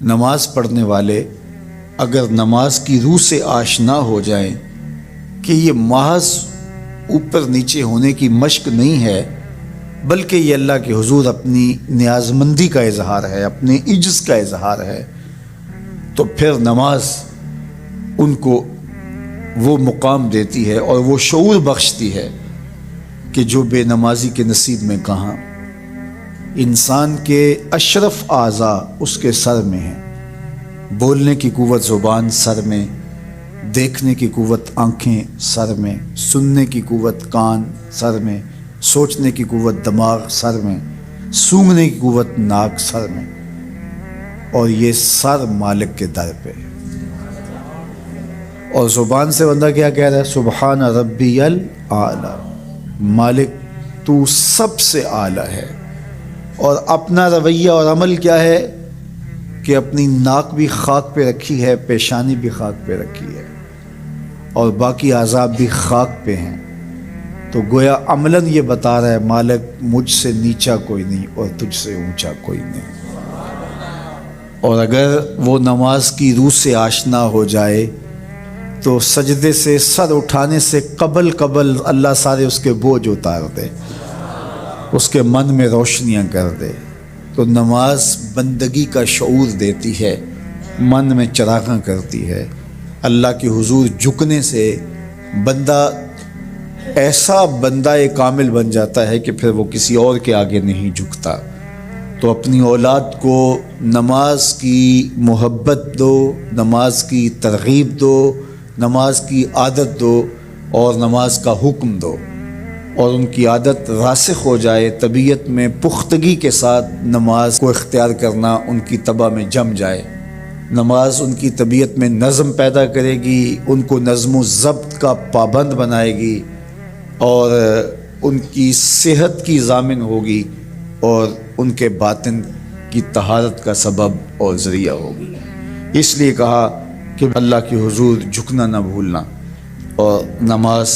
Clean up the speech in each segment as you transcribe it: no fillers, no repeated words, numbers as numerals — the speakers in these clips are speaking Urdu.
نماز پڑھنے والے اگر نماز کی روح سے آشنا ہو جائیں کہ یہ محض اوپر نیچے ہونے کی مشق نہیں ہے، بلکہ یہ اللہ کے حضور اپنی نیازمندی کا اظہار ہے، اپنے عجز کا اظہار ہے، تو پھر نماز ان کو وہ مقام دیتی ہے اور وہ شعور بخشتی ہے کہ جو بے نمازی کے نصیب میں کہاں۔ انسان کے اشرف اعضاء اس کے سر میں ہیں، بولنے کی قوت زبان سر میں، دیکھنے کی قوت آنکھیں سر میں، سننے کی قوت کان سر میں، سوچنے کی قوت دماغ سر میں، سونگھنے کی قوت ناک سر میں، اور یہ سر مالک کے در پہ۔ اور زبان سے بندہ کیا کہہ رہا ہے؟ سبحان ربی الاعلی، مالک تو سب سے اعلیٰ ہے۔ اور اپنا رویہ اور عمل کیا ہے کہ اپنی ناک بھی خاک پہ رکھی ہے، پیشانی بھی خاک پہ رکھی ہے، اور باقی اعضاء بھی خاک پہ ہیں۔ تو گویا عملاً یہ بتا رہا ہے مالک مجھ سے نیچا کوئی نہیں اور تجھ سے اونچا کوئی نہیں۔ اور اگر وہ نماز کی روح سے آشنا ہو جائے تو سجدے سے سر اٹھانے سے قبل اللہ سارے اس کے بوجھ اتار دے، اس کے من میں روشنیاں کر دے۔ تو نماز بندگی کا شعور دیتی ہے، من میں چراغاں کرتی ہے۔ اللہ کے حضور جھکنے سے بندہ ایسا بندہ کامل بن جاتا ہے کہ پھر وہ کسی اور کے آگے نہیں جھکتا۔ تو اپنی اولاد کو نماز کی محبت دو، نماز کی ترغیب دو، نماز کی عادت دو اور نماز کا حکم دو، اور ان کی عادت راسخ ہو جائے، طبیعت میں پختگی کے ساتھ نماز کو اختیار کرنا ان کی طبع میں جم جائے۔ نماز ان کی طبیعت میں نظم پیدا کرے گی، ان کو نظم و ضبط کا پابند بنائے گی، اور ان کی صحت کی ضامن ہوگی، اور ان کے باطن کی طہارت کا سبب اور ذریعہ ہوگی۔ اس لیے کہا کہ اللہ کے حضور جھکنا نہ بھولنا اور نماز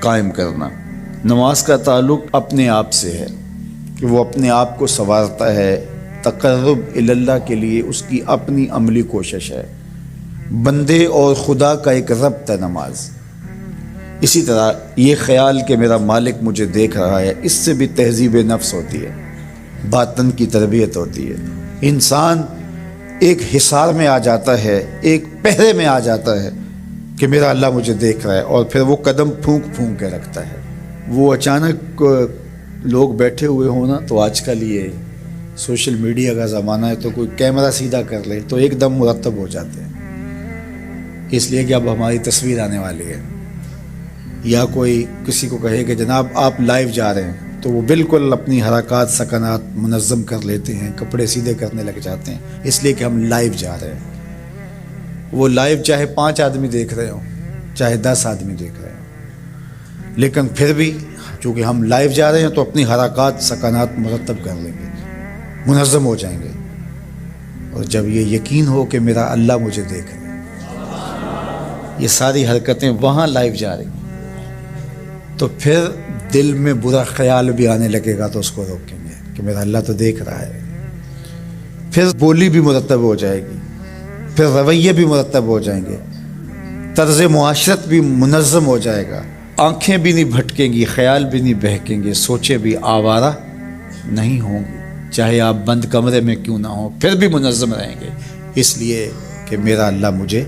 قائم کرنا۔ نماز کا تعلق اپنے آپ سے ہے کہ وہ اپنے آپ کو سنوارتا ہے، تقرب اللہ کے لیے اس کی اپنی عملی کوشش ہے۔ بندے اور خدا کا ایک ربط ہے نماز۔ اسی طرح یہ خیال کہ میرا مالک مجھے دیکھ رہا ہے، اس سے بھی تہذیب نفس ہوتی ہے، باطن کی تربیت ہوتی ہے۔ انسان ایک حصار میں آ جاتا ہے، ایک پہرے میں آ جاتا ہے کہ میرا اللہ مجھے دیکھ رہا ہے، اور پھر وہ قدم پھونک کے رکھتا ہے۔ وہ اچانک لوگ بیٹھے ہوئے ہونا، تو آج کل یہ سوشل میڈیا کا زمانہ ہے، تو کوئی کیمرہ سیدھا کر لے تو ایک دم مرتب ہو جاتے ہیں، اس لیے کہ اب ہماری تصویر آنے والی ہے۔ یا کوئی کسی کو کہے کہ جناب آپ لائیو جا رہے ہیں، تو وہ بالکل اپنی حرکات سکنات منظم کر لیتے ہیں، کپڑے سیدھے کرنے لگ جاتے ہیں، اس لیے کہ ہم لائیو جا رہے ہیں۔ وہ لائیو چاہے 5 آدمی دیکھ رہے ہوں، چاہے 10 آدمی دیکھ رہے ہوں، لیکن پھر بھی چونکہ ہم لائیو جا رہے ہیں تو اپنی حرکات سکنات مرتب کر لیں گے، منظم ہو جائیں گے۔ اور جب یہ یقین ہو کہ میرا اللہ مجھے دیکھ رہا ہے، یہ ساری حرکتیں وہاں لائیو جا رہی ہیں، تو پھر دل میں برا خیال بھی آنے لگے گا تو اس کو روکیں گے کہ میرا اللہ تو دیکھ رہا ہے۔ پھر بولی بھی مرتب ہو جائے گی، پھر رویے بھی مرتب ہو جائیں گے، طرز معاشرت بھی منظم ہو جائے گا، آنکھیں بھی نہیں بھٹکیں گی، خیال بھی نہیں بہکیں گے، سوچیں بھی آوارہ نہیں ہوں گی، چاہے آپ بند کمرے میں کیوں نہ ہوں، پھر بھی منظم رہیں گے، اس لیے کہ میرا اللہ مجھے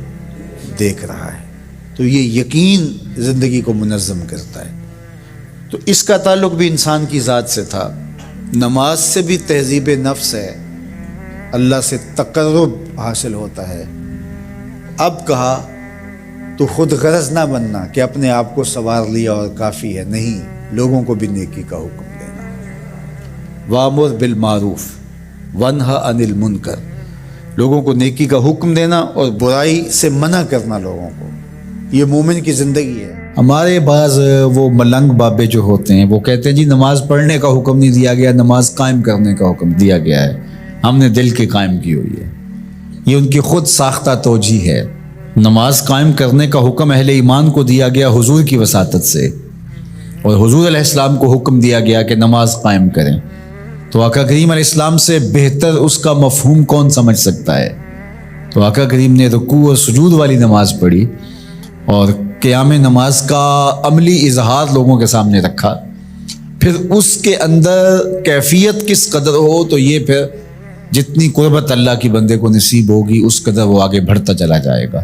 دیکھ رہا ہے۔ تو یہ یقین زندگی کو منظم کرتا ہے۔ تو اس کا تعلق بھی انسان کی ذات سے تھا۔ نماز سے بھی تہذیب نفس ہے، اللہ سے تقرب حاصل ہوتا ہے۔ اب کہا تو خود غرض نہ بننا کہ اپنے آپ کو سنوار لیا اور کافی ہے، نہیں، لوگوں کو بھی نیکی کا حکم دینا۔ وَأْمُرْ بِالْمَعْرُوفِ وَانْهَ عَنِ الْمُنْكَرِ، لوگوں کو نیکی کا حکم دینا اور برائی سے منع کرنا لوگوں کو، یہ مومن کی زندگی ہے۔ ہمارے بعض وہ ملنگ بابے جو ہوتے ہیں وہ کہتے ہیں جی نماز پڑھنے کا حکم نہیں دیا گیا، نماز قائم کرنے کا حکم دیا گیا ہے، ہم نے دل کے قائم کی ہوئی ہے۔ یہ ان کی خود ساختہ توجیہ ہے۔ نماز قائم کرنے کا حکم اہل ایمان کو دیا گیا حضور کی وساطت سے، اور حضور علیہ السلام کو حکم دیا گیا کہ نماز قائم کریں۔ تو آقا کریم علیہ السلام سے بہتر اس کا مفہوم کون سمجھ سکتا ہے؟ تو آقا کریم نے رکوع اور سجود والی نماز پڑھی اور قیام نماز کا عملی اظہار لوگوں کے سامنے رکھا. پھر اس کے اندر کیفیت کس قدر ہو تو یہ پھر جتنی قربت اللہ کی بندے کو نصیب ہوگی اس قدر وہ آگے بڑھتا چلا جائے گا.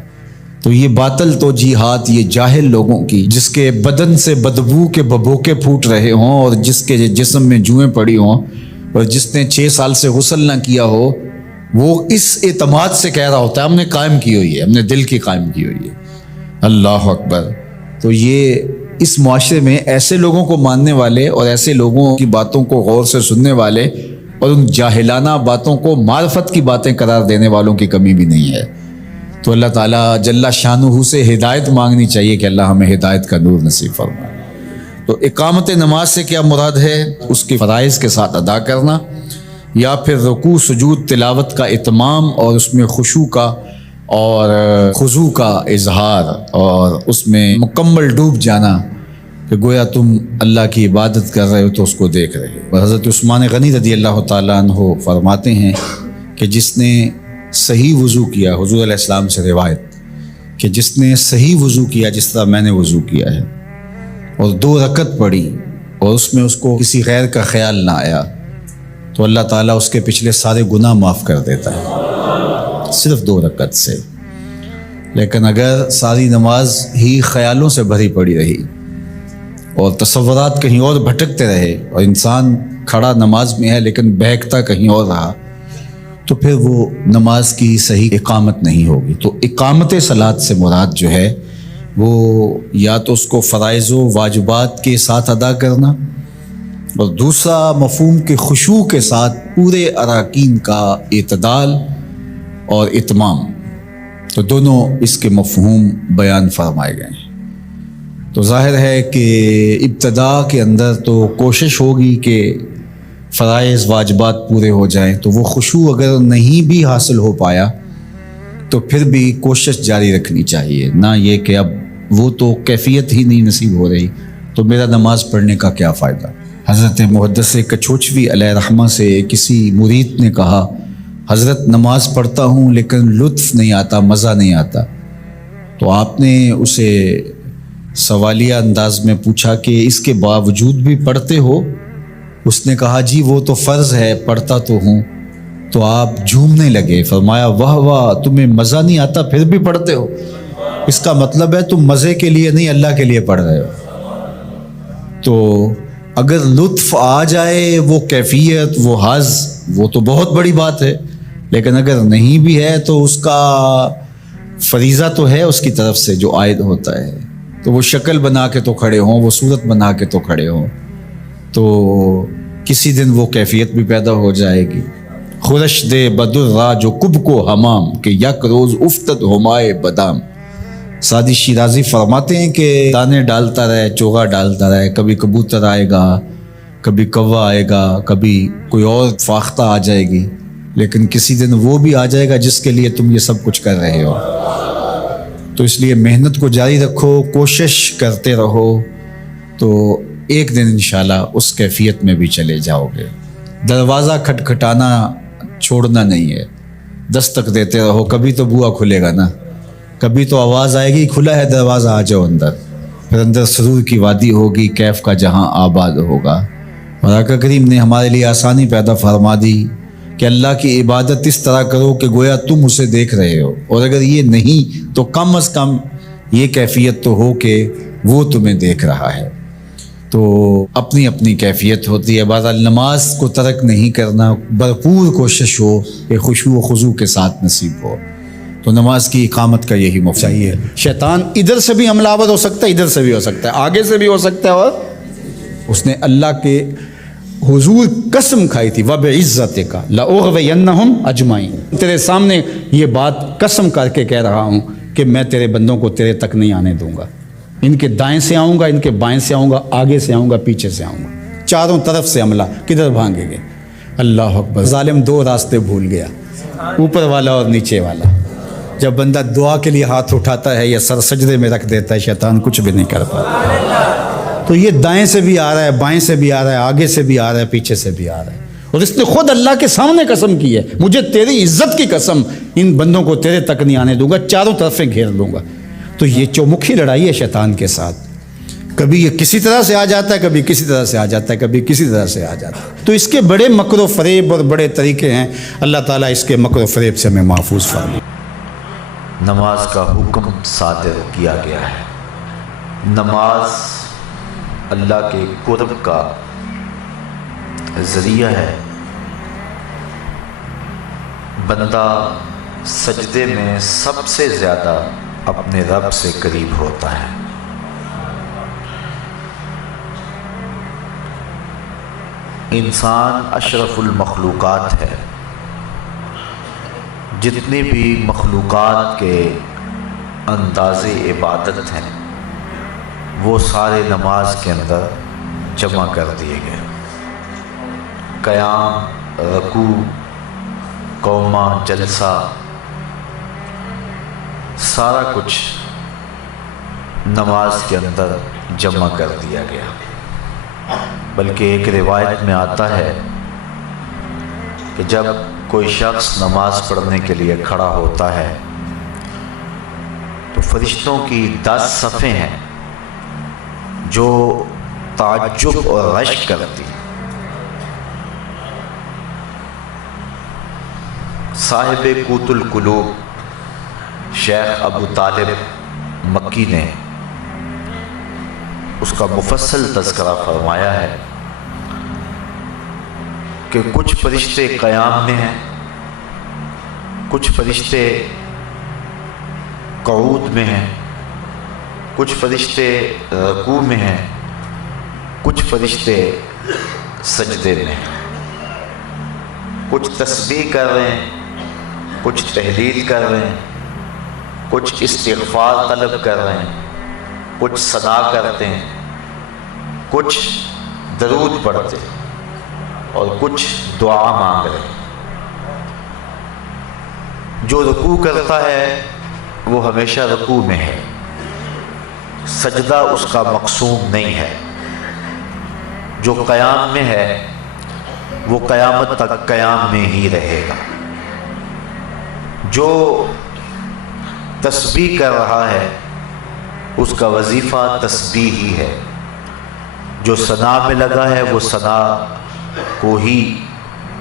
تو یہ باطل توجیہات یہ جاہل لوگوں کی، جس کے بدن سے بدبو کے ببوکے پھوٹ رہے ہوں اور جس کے جسم میں جوئیں پڑی ہوں اور جس نے 6 سال سے غسل نہ کیا ہو، وہ اس اعتماد سے کہہ رہا ہوتا ہے ہم نے قائم کی ہوئی ہے، ہم نے دل کی قائم کی ہوئی ہے. اللہ اکبر. تو یہ اس معاشرے میں ایسے لوگوں کو ماننے والے اور ایسے لوگوں کی باتوں کو غور سے سننے والے اور ان جاہلانہ باتوں کو معرفت کی باتیں قرار دینے والوں کی کمی بھی نہیں ہے. تو اللہ تعالیٰ جل شانہ سے ہدایت مانگنی چاہیے کہ اللہ ہمیں ہدایت کا نور نصیب فرمائے. تو اقامت نماز سے کیا مراد ہے؟ اس کی فرائض کے ساتھ ادا کرنا، یا پھر رکوع سجود تلاوت کا اتمام اور اس میں خشوع کا اور خضوع کا اظہار اور اس میں مکمل ڈوب جانا کہ گویا تم اللہ کی عبادت کر رہے ہو تو اس کو دیکھ رہے ہو. اور حضرت عثمان غنی رضی اللہ تعالیٰ عنہ فرماتے ہیں کہ جس نے صحیح وضو کیا، حضور علیہ السلام سے روایت کہ جس نے صحیح وضو کیا جس طرح میں نے وضو کیا ہے اور 2 رکعت پڑھی اور اس میں اس کو کسی غیر کا خیال نہ آیا تو اللہ تعالیٰ اس کے پچھلے سارے گناہ معاف کر دیتا ہے صرف 2 رکعت سے. لیکن اگر ساری نماز ہی خیالوں سے بھری پڑی رہی اور تصورات کہیں اور بھٹکتے رہے اور انسان کھڑا نماز میں ہے لیکن بہکتا کہیں اور رہا تو پھر وہ نماز کی صحیح اقامت نہیں ہوگی. تو اقامت صلاۃ سے مراد جو ہے وہ یا تو اس کو فرائض و واجبات کے ساتھ ادا کرنا اور دوسرا مفہوم کے خشوع کے ساتھ پورے اراکین کا اعتدال اور اتمام. تو دونوں اس کے مفہوم بیان فرمائے گئے ہیں. تو ظاہر ہے کہ ابتدا کے اندر تو کوشش ہوگی کہ فرائض واجبات پورے ہو جائیں، تو وہ خشوع اگر نہیں بھی حاصل ہو پایا تو پھر بھی کوشش جاری رکھنی چاہیے، نہ یہ کہ اب وہ تو کیفیت ہی نہیں نصیب ہو رہی تو میرا نماز پڑھنے کا کیا فائدہ. حضرت محدث کچوچوی علیہ رحمہ سے کسی مرید نے کہا حضرت نماز پڑھتا ہوں لیکن لطف نہیں آتا، مزہ نہیں آتا. تو آپ نے اسے سوالیہ انداز میں پوچھا کہ اس کے باوجود بھی پڑھتے ہو؟ اس نے کہا جی وہ تو فرض ہے، پڑھتا تو ہوں. تو آپ جھومنے لگے، فرمایا واہ واہ، تمہیں مزہ نہیں آتا پھر بھی پڑھتے ہو؟ اس کا مطلب ہے تم مزے کے لیے نہیں اللہ کے لیے پڑھ رہے ہو. تو اگر لطف آ جائے، وہ کیفیت، وہ حظ، وہ تو بہت بڑی بات ہے. لیکن اگر نہیں بھی ہے تو اس کا فریضہ تو ہے اس کی طرف سے جو عائد ہوتا ہے. تو وہ شکل بنا کے تو کھڑے ہوں، وہ صورت بنا کے تو کھڑے ہوں، تو کسی دن وہ کیفیت بھی پیدا ہو جائے گی. خورش دے بدر را جو کب کو حمام کہ یک روز افتد ہمائے بدام. سعدی شیرازی فرماتے ہیں کہ دانے ڈالتا رہے، چوغا ڈالتا رہے، کبھی کبوتر آئے گا، کبھی کوا آئے گا، کبھی کوئی اور فاختہ آ جائے گی، لیکن کسی دن وہ بھی آ جائے گا جس کے لیے تم یہ سب کچھ کر رہے ہو. تو اس لیے محنت کو جاری رکھو، کوشش کرتے رہو، تو ایک دن انشاءاللہ اس کیفیت میں بھی چلے جاؤ گے. دروازہ کھٹکھٹانا چھوڑنا نہیں ہے، دستک دیتے رہو، کبھی تو بوا کھلے گا نا، کبھی تو آواز آئے گی کھلا ہے دروازہ آ جاؤ اندر. پھر اندر سرور کی وادی ہوگی، کیف کا جہاں آباد ہوگا. اور آقا کریم نے ہمارے لیے آسانی پیدا فرما دی کہ اللہ کی عبادت اس طرح کرو کہ گویا تم اسے دیکھ رہے ہو، اور اگر یہ نہیں تو کم از کم یہ کیفیت تو ہو کہ وہ تمہیں دیکھ رہا ہے. تو اپنی اپنی کیفیت ہوتی ہے. بہرحال نماز کو ترک نہیں کرنا، بھرپور کوشش ہو کہ خشوع و خضوع کے ساتھ نصیب ہو. تو نماز کی اقامت کا یہی مفہوم چاہیے. شیطان ادھر سے بھی حملہ آور ہو سکتا ہے، ادھر سے بھی ہو سکتا ہے، آگے سے بھی ہو سکتا ہے. اور اس نے اللہ کے حضور قسم کھائی تھی وَبِعِزَّتِكَ لَأُغْوِيَنَّهُمْ أَجْمَعِينَ، تیرے سامنے یہ بات قسم کر کے کہہ رہا ہوں کہ میں تیرے بندوں کو تیرے تک نہیں آنے دوں گا. ان کے دائیں سے آؤں گا، ان کے بائیں سے آؤں گا، آگے سے آؤں گا، پیچھے سے آؤں گا، چاروں طرف سے حملہ. کدھر بھاگیں گے؟ اللہ اکبر. ظالم 2 راستے بھول گیا، اوپر والا اور نیچے والا. جب بندہ دعا کے لیے ہاتھ اٹھاتا ہے یا سر سجدے میں رکھ دیتا ہے، شیطان کچھ بھی نہیں کر پاتا. تو یہ دائیں سے بھی آ رہا ہے، بائیں سے بھی آ رہا ہے، آگے سے بھی آ رہا ہے، پیچھے سے بھی آ رہا ہے. اور اس نے خود اللہ کے سامنے قسم کی ہے، مجھے تیری عزت کی قسم، ان بندوں کو تیرے تک نہیں آنے دوں گا، چاروں طرفیں گھیر لوں گا۔ تو یہ چومکھی لڑائی ہے شیطان کے ساتھ، کبھی یہ کسی طرح سے آ جاتا ہے، کبھی کسی طرح سے آ جاتا ہے، کبھی کسی طرح سے آ جاتا ہے۔ تو اس کے بڑے مکر و فریب اور بڑے طریقے ہیں، اللہ تعالیٰ اس کے مکر و فریب سے ہمیں محفوظ فرمائے۔ نماز کا حکم صادر کیا گیا ہے۔ نماز اللہ کے قرب کا ذریعہ ہے۔ بندہ سجدے میں سب سے زیادہ اپنے رب سے قریب ہوتا ہے۔ انسان اشرف المخلوقات ہے۔ جتنی بھی مخلوقات کے انداز عبادت ہیں وہ سارے نماز کے اندر جمع کر دیے گئے۔ قیام، رکوع، قومہ، جلسہ، سارا کچھ نماز کے اندر جمع کر دیا گیا۔ بلکہ ایک روایت میں آتا ہے کہ جب کوئی شخص نماز پڑھنے کے لیے کھڑا ہوتا ہے تو فرشتوں کی 10 صفیں ہیں جو تعجب اور رشک کرتی۔ صاحب قوت القلوب شیخ ابو طالب مکی نے اس کا مفصل تذکرہ فرمایا ہے کہ کچھ فرشتے قیام میں ہیں، کچھ فرشتے قعود میں ہیں، کچھ فرشتے رکوع میں ہیں، کچھ فرشتے سجدے میں ہیں۔ کچھ تسبیح کر رہے ہیں، کچھ تحلیل کر رہے ہیں، کچھ استغفار طلب کر رہے ہیں، کچھ ثنا کرتے ہیں، کچھ درود پڑھتے ہیں اور کچھ دعا مانگ رہے ہیں۔ جو رکوع کرتا ہے وہ ہمیشہ رکوع میں ہے، سجدہ اس کا مقصود نہیں ہے۔ جو قیام میں ہے وہ قیامت تک قیام میں ہی رہے گا۔ جو تسبیح کر رہا ہے اس کا وظیفہ تسبیح ہی ہے۔ جو ثنا میں لگا ہے وہ ثنا کو ہی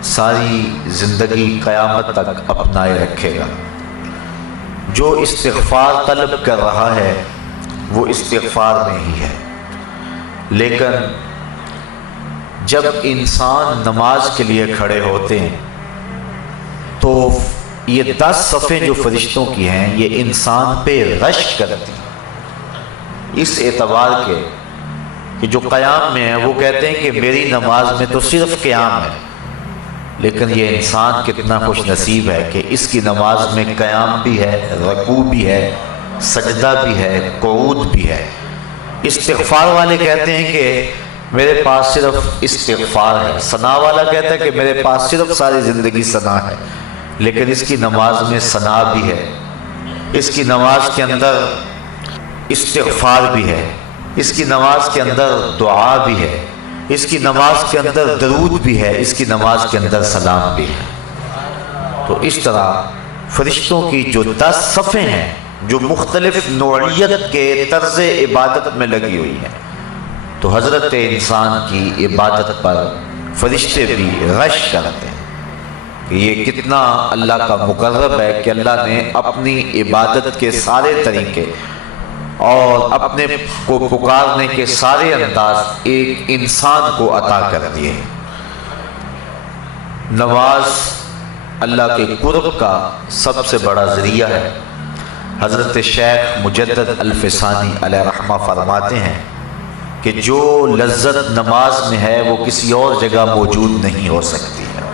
ساری زندگی قیامت تک اپنائے رکھے گا۔ جو استغفار طلب کر رہا ہے وہ استغفار میں ہی ہے۔ لیکن جب انسان نماز کے لیے کھڑے ہوتے ہیں تو یہ 10 صفیں جو فرشتوں کی ہیں یہ انسان پہ رشک کرتی ہیں، اس اعتبار کے کہ جو قیام میں ہے وہ کہتے ہیں کہ میری نماز میں تو صرف قیام ہے، لیکن یہ انسان کتنا خوش نصیب ہے کہ اس کی نماز میں قیام بھی ہے، رکوع بھی ہے، سجدہ بھی ہے، قعود بھی ہے۔ استغفار والے کہتے ہیں کہ میرے پاس صرف استغفار ہے، ثنا والا کہتا ہے کہ میرے پاس صرف ساری زندگی ثنا ہے، لیکن اس کی نماز میں ثنا بھی ہے، اس کی نماز کے اندر استغفار بھی ہے، اس کی نماز کے اندر دعا بھی ہے، اس کی نماز کے اندر درود بھی ہے، اس کی نماز کے اندر سلام بھی ہے۔ تو اس طرح فرشتوں کی جو 10 صفیں ہیں جو مختلف نوعیت کے طرز عبادت میں لگی ہوئی ہیں، تو حضرت انسان کی عبادت پر فرشتے بھی رشک کرتے ہیں کہ یہ کتنا اللہ کا مقرب ہے کہ اللہ نے اپنی عبادت کے سارے طریقے اور اپنے کو پکارنے کے سارے انداز ایک انسان کو عطا کر دیے۔ نماز اللہ کے قرب کا سب سے بڑا ذریعہ ہے۔ حضرت شیخ مجدد الفسانی علیہ رحمہ فرماتے ہیں کہ جو لذت نماز میں ہے وہ کسی اور جگہ موجود نہیں ہو سکتی ہے۔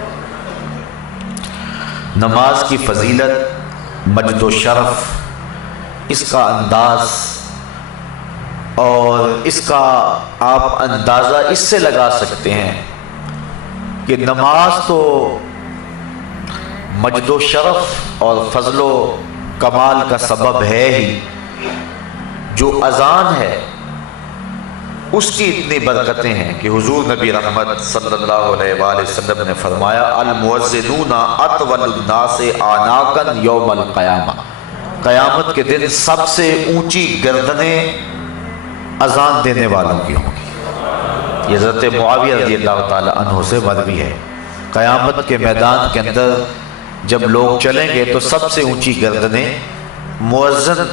نماز کی فضیلت، مجد و شرف، اس کا انداز اور اس کا آپ اندازہ اس سے لگا سکتے ہیں کہ نماز تو مجد و شرف اور فضل و کمال کا سبب ہے ہی۔ جو اذان ہے اس کی اتنی برکتیں ہیں کہ حضور نبی رحمت صلی اللہ علیہ وآلہ وسلم نے فرمایا المؤذنون اطول الناس اعناقا یوم القیامہ، قیامت کے دن سب سے اونچی گردنیں اذان دینے والوں کی ہوں گی۔ یہ حضرت معاویہ رضی اللہ تعالی عنہ سے مروی ہے، قیامت کے میدان کے اندر جب لوگ چلیں گے تو سب سے اونچی گردنیں مؤذن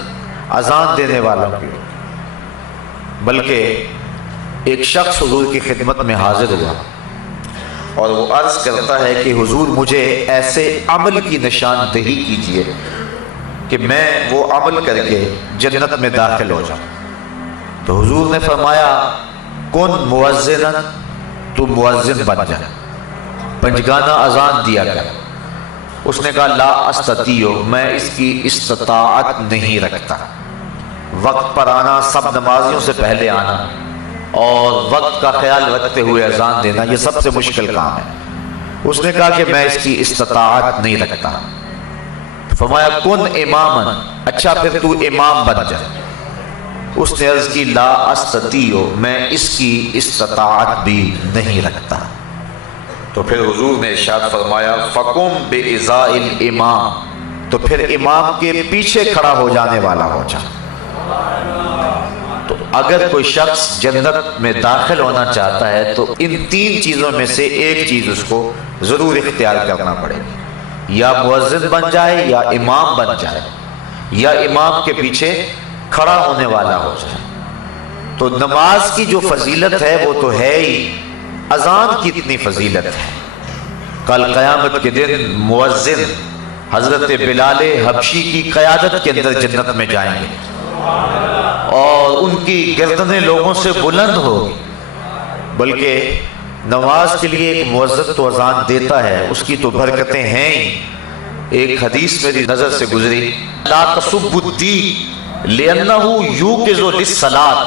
اذان دینے والوں کی ہوں گی۔ بلکہ ایک شخص حضور کی خدمت میں حاضر ہوا اور وہ عرض کرتا ہے کہ حضور مجھے ایسے عمل کی نشاندہی کیجئے کہ میں وہ عمل کر کے جنت میں داخل ہو جاؤں۔ تو حضور نے فرمایا کن مؤذنا، تو مؤذن بن جا، پنجگانہ اذان دیا کر۔ اس نے کہا لا استطیع، میں اس کی استطاعت نہیں رکھتا، وقت پر آنا، سب نمازیوں سے پہلے آنا اور وقت کا خیال رکھتے ہوئے اذان دینا یہ سب سے مشکل کام ہے۔ اس نے کہا کہ میں اس کی استطاعت نہیں رکھتا۔ فرمایا کن اماما، اچھا پھر تو امام بن جا۔ اس نے عرض کی لا استطیع، میں اس کی استطاعت بھی نہیں رکھتا۔ تو پھر حضور نے ارشاد فرمایا فقم بإزاء الامام، تو پھر امام کے پیچھے کھڑا ہو جانے والا ہو جا۔ تو اگر کوئی شخص جنت میں داخل ہونا چاہتا ہے تو ان تین چیزوں میں سے ایک چیز اس کو ضرور اختیار کرنا پڑے گی، یا مؤذن بن جائے، یا امام بن جائے، یا امام کے پیچھے کھڑا ہونے والا ہو جائے۔ تو نماز کی جو فضیلت ہے وہ تو ہے ہی، اذان کی اتنی فضیلت ہے۔ کل قیامت کے دن مؤذن حضرت بلال حبشی کی قیادت کے اندر جنت میں جائیں گے اور ان کی گردنیں لوگوں سے بلند ہوگی۔ بلکہ نماز کے لیے ایک مؤذن تو اذان دیتا ہے، اس کی تو برکتیں ہیں ہی۔ ایک حدیث میری نظر سے گزری لا تسبوا الدیک لأنہ یوقظ للصلاۃ،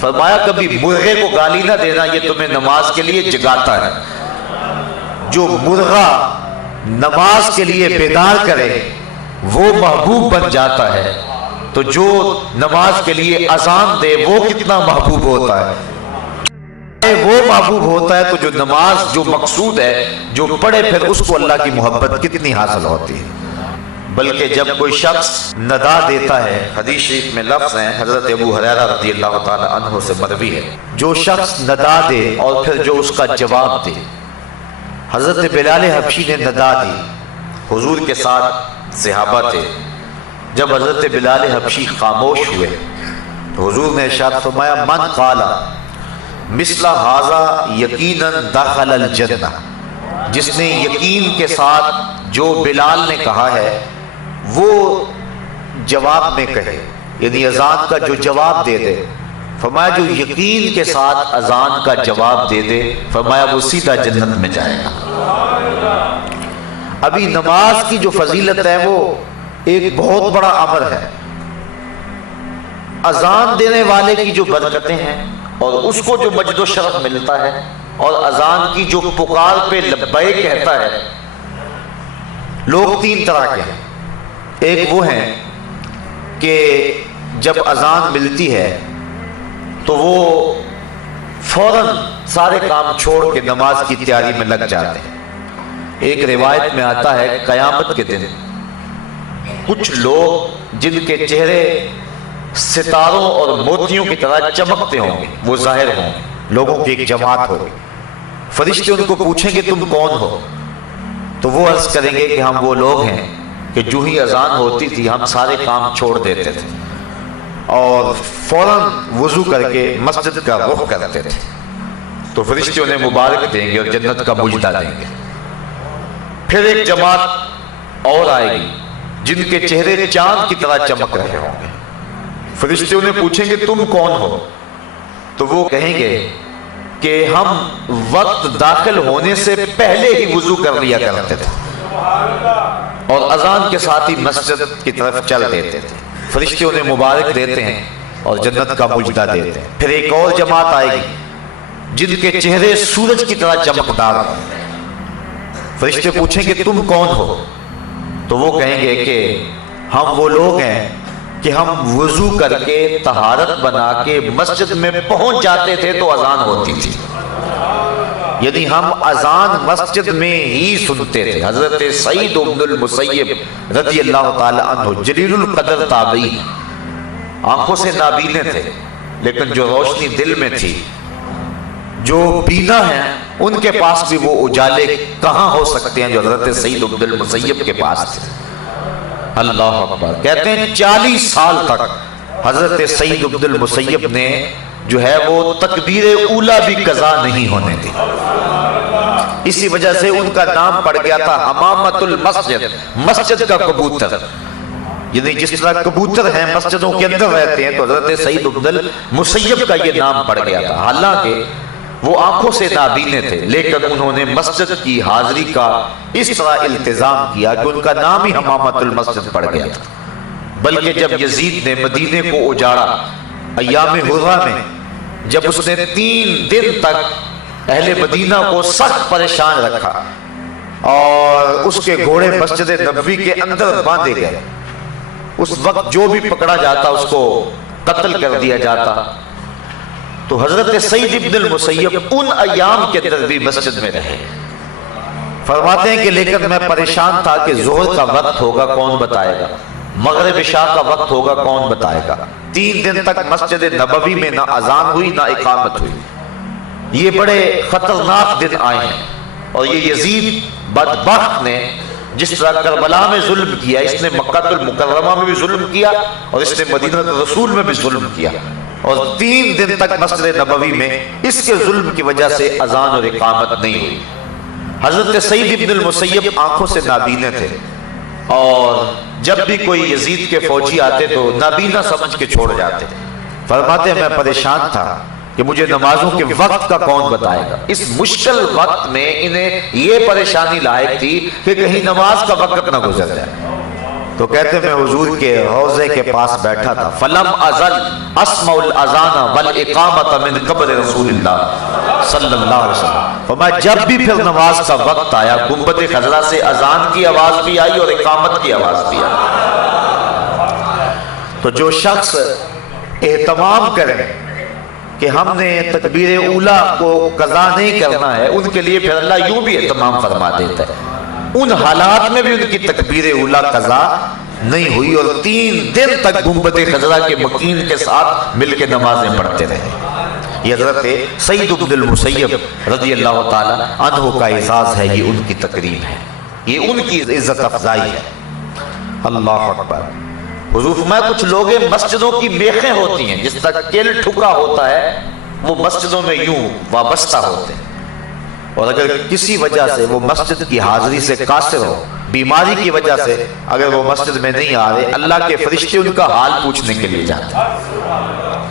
فرمایا کبھی مرغے کو گالی نہ دینا، یہ تمہیں نماز کے لیے جگاتا ہے۔ جو مرغا نماز کے لیے بیدار کرے وہ محبوب بن جاتا ہے، تو جو نماز کے لیے اذان دے وہ کتنا محبوب ہوتا ہے۔ وہ محبوب ہوتا ہے تو جو نماز جو مقصود ہے جو پڑھے پھر اس کو اللہ کی محبت کتنی حاصل ہوتی ہے۔ بلکہ جب کوئی شخص ندا دیتا ہے، حدیث شریف میں لفظ ہیں حضرت ابو ہریرہ رضی اللہ تعالی عنہ سے مروی ہے، جو شخص ندا دے اور پھر جو اس کا جواب دے۔ حضرت بلال حبشی نے ندا دی، حضور کے ساتھ صحابہ تھے۔ جب حضرت بلال حبشی خاموش ہوئے تو حضور نے ارشاد فرمایا من قال مثل ھذا یقینا دخل الجنہ، جس نے یقین کے ساتھ جو بلال نے کہا ہے وہ جواب میں کہے، یعنی اذان کا جو جواب دے دے، فرمایا جو یقین کے ساتھ اذان کا جواب دے دے، فرمایا وہ سیدھا جنت میں جائے گا۔ ابھی نماز کی جو فضیلت ہے وہ ایک بہت بڑا امر ہے، اذان دینے والے کی جو برکتیں ہیں اور اس کو جو مجد و شرف ملتا ہے، اور اذان کی جو پکار پہ لبیک کہتا ہے۔ لوگ تین طرح کے ہیں، ایک وہ ہیں کہ جب اذان ملتی ہے تو وہ فوراً سارے کام چھوڑ کے نماز کی تیاری میں لگ جاتے ہیں۔ ایک روایت میں آتا ہے قیامت کے دن کچھ لوگ جن کے چہرے ستاروں اور موتیوں کی طرح چمکتے ہوں گے، وہ ظاہر ہوں گے، لوگوں کی ایک جماعت ہوگی۔ فرشتے ان کو پوچھیں گے تم کون ہو؟ تو وہ عرض کریں گے کہ ہم وہ لوگ ہیں کہ جو ہی اذان ہوتی تھی ہم سارے کام چھوڑ دیتے تھے اور فوراً وضو کر کے مسجد کا رخ کرتے تھے۔ تو فرشتے انہیں مبارک دیں گے اور جنت کا مجدہ دیں گے۔ پھر ایک جماعت اور آئے گی جن کے چہرے چاند کی طرح چمک رہے ہوں گے۔ فرشتے انہیں پوچھیں گے تم کون ہو؟ تو وہ کہیں گے کہ ہم وقت داخل ہونے سے پہلے ہی وضو کر لیا کرتے تھے اور اذان کے ساتھ ہی مسجد کی طرف چل دیتے تھے۔ فرشتے انہیں مبارک دیتے ہیں اور جنت کا مجدہ دیتے ہیں۔ پھر ایک اور جماعت آئے گی جن کے چہرے سورج کی طرح چمکدار ہوں۔ فرشتے پوچھیں گے تم کون ہو؟ تو وہ کہیں گے کہ ہم وہ لوگ ہیں کہ ہم وضو کر کے طہارت بنا کے مسجد میں پہنچ جاتے تھے تو اذان ہوتی تھی، یعنی ہم اذان مسجد میں ہی سنتے تھے۔ حضرت سعید بن المسیب رضی اللہ تعالی عنہ جلیل القدر تابعی، آنکھوں سے نابینے تھے لیکن جو روشنی دل میں تھی، جو بینا ہیں ان کے پاس بھی وہ اجالے کہاں ہو سکتے ہیں جو حضرت سعید بن المسیب کے پاس تھے۔ اللہ اکبر۔ کہتے ہیں 40 سال تک حضرت سعید بن المسیب نے جو ہے وہ تکبیر اولا بھی قضا نہیں ہونے دی، اسی وجہ سے ان کا نام پڑ گیا تھا حمامت المسجد، مسجد کا کبوتر۔ یعنی جس طرح کبوتر ہیں مسجدوں کے اندر رہتے ہیں تو حضرت سعید بن المسیب کا یہ نام پڑ گیا تھا۔ حالانکہ وہ آنکھوں سے نابینے تھے لیکن انہوں نے مسجد کی حاضری کا اس طرح التزام کیا کہ ان کا نام ہی حمامت المسجد پڑ گیا تھا۔ بلکہ جب یزید نے مدینے کو اجاڑا ایام حرہ میں، جب اس نے 3 دن تک اہل مدینہ کو سخت پریشان رکھا اور اس کے گھوڑے مسجد نبوی کے اندر باندھے گئے، اس وقت جو بھی پکڑا جاتا اس کو قتل کر دیا جاتا، تو حضرت سعید بن المسیب ان ایام کے اندر بھی مسجد میں رہے۔ فرماتے ہیں کہ لیکن میں پریشان تھا کہ ظہر کا وقت ہوگا کون بتائے گا، مغرب عشاء کا وقت ہوگا کون بتائے گا۔ 3 دن تک مسجد نبوی میں نہ اذان ہوئی نہ اقامت ہوئی۔ یہ بڑے خطرناک دن آئے ہیں، اور یہ یزید بدبخت نے جس طرح کربلا میں ظلم کیا، اس نے مکہ المکرمہ میں بھی ظلم کیا اور اس نے مدینہ رسول میں بھی ظلم کیا، اور 3 دن تک مسجد نبوی میں اس کے ظلم کی وجہ سے اذان اور اقامت نہیں ہوئی۔ حضرت سعید بن المسیب آنکھوں سے نابینے تھے، اور جب بھی کوئی یزید کے فوجی آتے تو نابینا سمجھ کے چھوڑ جاتے۔ فرماتے ہیں میں پریشان تھا کہ مجھے نمازوں کے وقت کا کون بتائے گا۔ اس مشکل وقت میں انہیں یہ پریشانی لاحق تھی کہ کہیں نماز کا وقت نہ گزر جائے۔ تو کہتے میں حضور کے روضے کے پاس بیٹھا تھا، فلم ازل اسمع الاذان والاقامت من قبر رسول اللہ صلی اللہ علیہ وسلم۔ اور میں جب بھی پھر نماز کا وقت آیا، گنبد خضرا سے اذان کی آواز بھی آئی اور اقامت کی آواز بھی آئی۔ تو جو شخص اہتمام کرے کہ ہم نے تکبیر اولا کو قضا نہیں کرنا ہے، ان کے لیے پھر اللہ یوں بھی اہتمام فرما دیتا ہے۔ ان حالات میں بھی ان کی تکبیر اولا قضا نہیں ہوئی، اور 3 دن تک گنبد خضرا کے مکین کے ساتھ مل کے نمازیں پڑھتے رہے۔ یہ حضرت سعید بن المسیب رضی اللہ تعالی عنہ کا اعزاز ہے، یہ ان کی تکریم ہے، یہ ان کی عزت افزائی ہے۔ اللہ اکبر۔ حضور فرمایا کچھ لوگ مسجدوں کی میخیں ہوتی ہیں، جس طرح کیل ٹھکا ہوتا ہے وہ مسجدوں میں یوں وابستہ ہوتے ہیں، اور اگر کسی وجہ سے وہ مسجد کی حاضری سے قاصر ہو، بیماری کی وجہ سے اگر وہ مسجد میں نہیں آ رہے، اللہ کے فرشتے ان کا حال پوچھنے کے لیے جاتے ہیں۔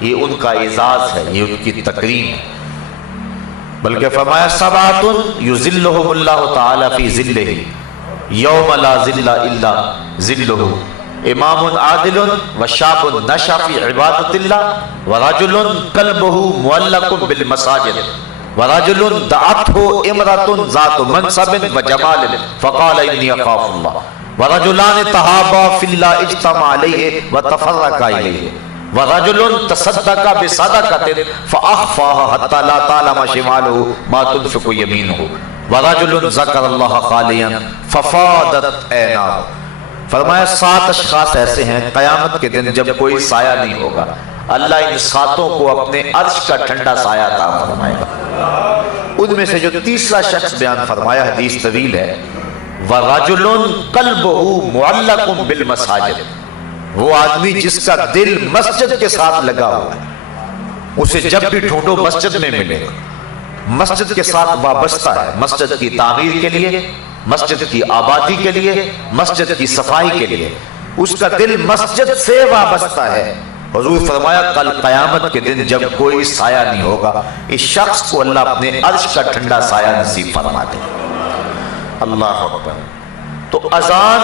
یہ ان کا اعزاز ہے، یہ ان کی تکریم ہے۔ بلکہ فرمایا سبعۃ یظلھم اللہ تعالی فی ظلہ یوم لا ظل الا ظلہ، امام عادل وشاب نشأ فی عبادۃ اللہ ورجل قلبہ معلق بالمساجد ورجل دعته امرأة ذات منصب وجمال فقال انی اخاف اللہ ورجلان تحابا فی اللہ اجتمع علیہ وتفرقا الیہ ورجل تصدق بصدقة فأخفاها حتى لا تعلم شماله ما تنفق يمينه ورجل ذکر اللہ خالیا ففاضت عیناہ۔ فرمایا 7 اشخاص ایسے ہیں قیامت کے دن جب کوئی سایہ نہیں ہوگا، اللہ ان 7 کو اپنے عرش کا ٹھنڈا سایہ عطا فرمائے گا۔ ان میں سے جو تیسرا شخص بیان فرمایا، حدیث طویل ہے، وَرَجُلٌ قَلْبُهُ مُعَلَّقٌ بِالْمَسَاجِدِ، وہ آدمی جس کا دل مسجد کے ساتھ لگا ہوا ہے، اسے جب بھی ڈھونڈو مسجد میں ملے گا، مسجد کے ساتھ وابستہ ہے، مسجد کی تعمیر کے لیے، مسجد کی آبادی کے لیے، مسجد کی صفائی کے لیے، اس کا دل مسجد سے وابستہ ہے۔ حضور فرمایا کل قیامت کے دن جب کوئی سایہ نہیں ہوگا، اس شخص کو اللہ اپنے عرش کا ٹھنڈا سایہ نصیب فرما دے۔ اللہ اکبر۔ تو اذان،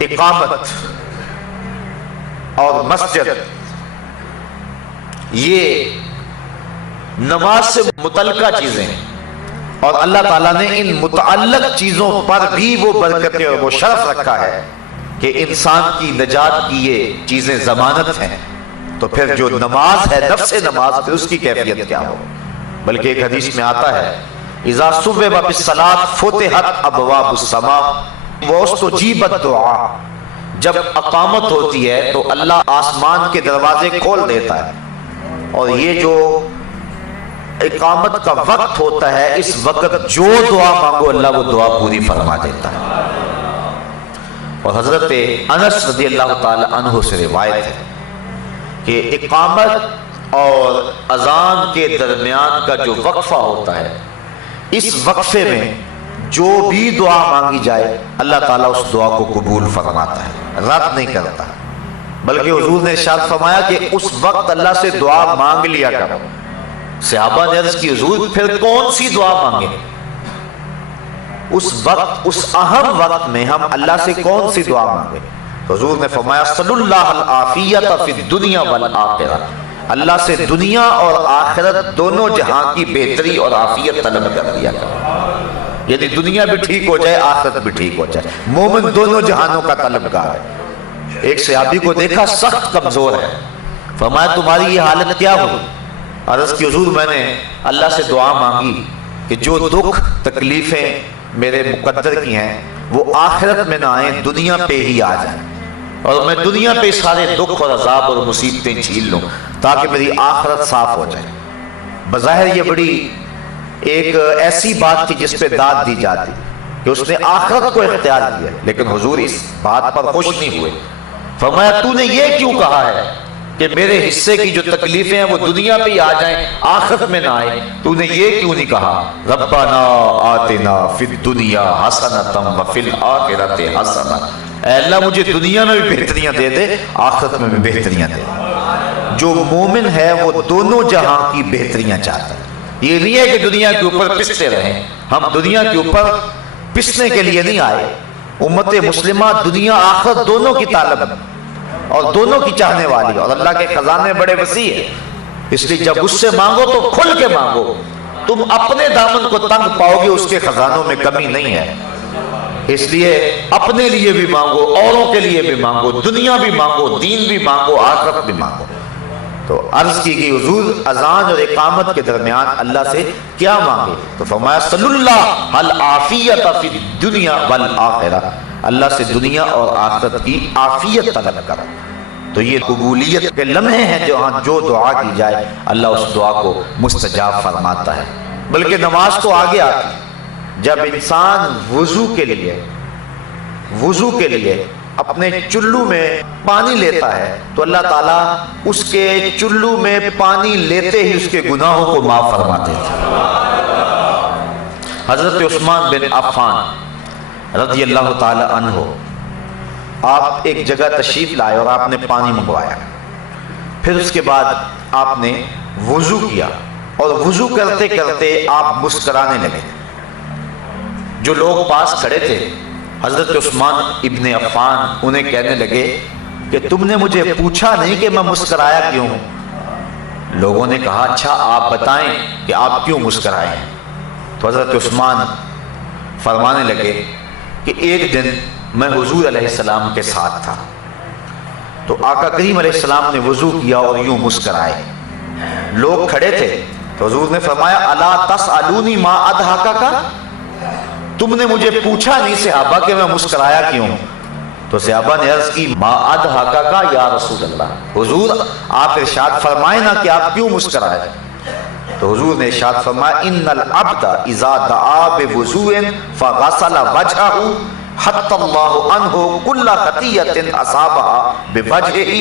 اقامت اور مسجد، یہ نماز سے متعلقہ چیزیں ہیں، اور اللہ تعالیٰ نے ان متعلق چیزوں پر بھی وہ برکتیں اور وہ شرف رکھا ہے کہ انسان کی نجات کی یہ چیزیں ضمانت ہیں، تو پھر جو نماز ہے، نفس نماز، پھر اس کی کیفیت کیا ہو؟ بلکہ ایک حدیث میں آتا ہے اذا صبب بالصلاۃ فتحت ابواب السماء واستجیبت دعا، جب اقامت ہوتی ہے تو اللہ آسمان کے دروازے کھول دیتا ہے، اور یہ جو اقامت کا وقت ہوتا ہے، اس وقت جو دعا مانگو اللہ وہ دعا پوری فرما دیتا ہے۔ اور حضرت انس رضی اللہ تعالی عنہ سے روایت ہے کہ اقامت اور اذان کے درمیان کا جو وقفہ ہوتا ہے، اس وقفے میں جو بھی دعا مانگی جائے اللہ تعالیٰ اس دعا کو قبول فرماتا ہے، رد نہیں کرتا، بلکہ حضور نے ارشاد فرمایا کہ اس وقت اللہ سے دعا مانگ لیا کرو۔ صحابہ نے عرض کی حضور پھر کون سی دعا مانگیں؟ اس وقت، اس اہم وقت میں ہم اللہ سے کون سی دعا مانگیں؟ حضور نے فرمایا صلی اللہ العافیت فی الدنیا والآخرہ، اللہ سے دنیا اور آخرت دونوں جہاں کی بہتری اور عافیت طلب کر لیا کرو، یعنی دنیا بھی ٹھیک ہو جائے، آخرت بھی ٹھیک ہو جائے۔ مومن دونوں جہانوں کا طلبگار ہے۔ ایک صحابی کو دیکھا سخت کمزور ہے، فرمایا تمہاری یہ حالت کیا ہوئی؟ عرض کی حضور میں نے اللہ سے دعا مانگی کہ جو دکھ تکلیفیں میرے مقدر کی ہیں وہ آخرت میں نہ آئیں، دنیا پہ ہی آ جائیں، اور میں دنیا پہ سارے دکھ اور عذاب اور مصیبتیں جھیل لوں تاکہ میری آخرت صاف ہو جائے۔ بظاہر یہ بڑی ایک ایسی بات تھی جس پہ داد دی جاتی کہ اس نے آخرت کو اختیار کیا، لیکن حضور اس بات پر خوش نہیں ہوئے۔ فرمایا تو نے یہ کیوں کہا ہے کہ میرے حصے کی جو تکلیفیں ہیں وہ دنیا پہ ہی آ جائیں، آخرت میں نہ آئیں؟ تو نے یہ کیوں نہیں کہا ربنا آتنا فی الدنیا حسنۃ وفی الآخرۃ حسنۃ، اے اللہ مجھے دنیا میں بھی بہتریاں دے دے، آخرت میں بھی بہتریاں دے۔ جو مومن ہے وہ دونوں جہاں کی بہتریاں چاہتا ہے۔ یہ نہیں ہے کہ دنیا کے اوپر پستے رہیں، ہم دنیا کے اوپر پسنے کے لیے نہیں آئے۔ امت مسلمہ دنیا آخرت دونوں کی طالب اور دونوں کی چاہنے والی، اور اللہ کے خزانے بڑے وسیع ہیں، اس لیے جب اس سے مانگو تو کھل کے مانگو، تم اپنے دامن کو تنگ پاؤ گے، اس کے خزانوں میں کمی نہیں ہے۔ اس لیے اپنے لیے بھی مانگو، اوروں کے لیے بھی مانگو، دنیا بھی مانگو، دین بھی مانگو، آخرت بھی مانگو۔ تو عرض کی گئی حضور اذان اور اقامت کے درمیان اللہ سے کیا مانگے؟ تو فرمایا صلی اللہ العافیت فی الدنیا والآخرہ، اللہ سے دنیا اور آخرت کی عافیت طلب کرو۔ تو یہ قبولیت کے لمحے ہیں جو دعا کی جائے اللہ اس دعا کو مستجاب فرماتا ہے۔ بلکہ نماز تو آگے آتی، جب انسان وضو کے لیے اپنے چلو میں پانی لیتا ہے تو اللہ تعالیٰ اس کے چلو میں پانی لیتے ہی اس کے گناہوں کو معاف فرما دیتا ہے۔ حضرت عثمان بن عفان رضی اللہ تعالی عنہ، آپ ایک جگہ تشریف لائے اور آپ نے پانی منگوایا، پھر اس کے بعد آپ نے وضو کیا، اور وضو کرتے کرتے آپ مسکرانے لگے۔ جو لوگ پاس کھڑے تھے حضرت عثمان ابن عفان انہیں کہنے لگے کہ تم نے مجھے پوچھا نہیں کہ میں مسکرایا کیوں؟ لوگوں نے کہا اچھا آپ بتائیں کہ آپ کیوں مسکرائے ہیں؟ تو حضرت عثمان فرمانے لگے کہ ایک دن میں حضور علیہ السلام کے ساتھ تھا، تو آقا کریم علیہ السلام نے وضو کیا اور یوں مسکرائے، لوگ کھڑے تھے، تو حضور نے فرمایا الا تسألونی ما اضحکک، تم نے مجھے پوچھا نہیں صحابہ کہ میں مسکرایا کیوں؟ تو صحابہ نے عرض کی ما اضحکک یا رسول اللہ، حضور آپ ارشاد فرمائیں نا کہ آپ کیوں مسکرائے؟ تو حضور نے ارشاد فرمایا ان العبد اذا دعا بوضوء فغسل وجهه حتى الله عنه كل خطيئة اصابها بوجهه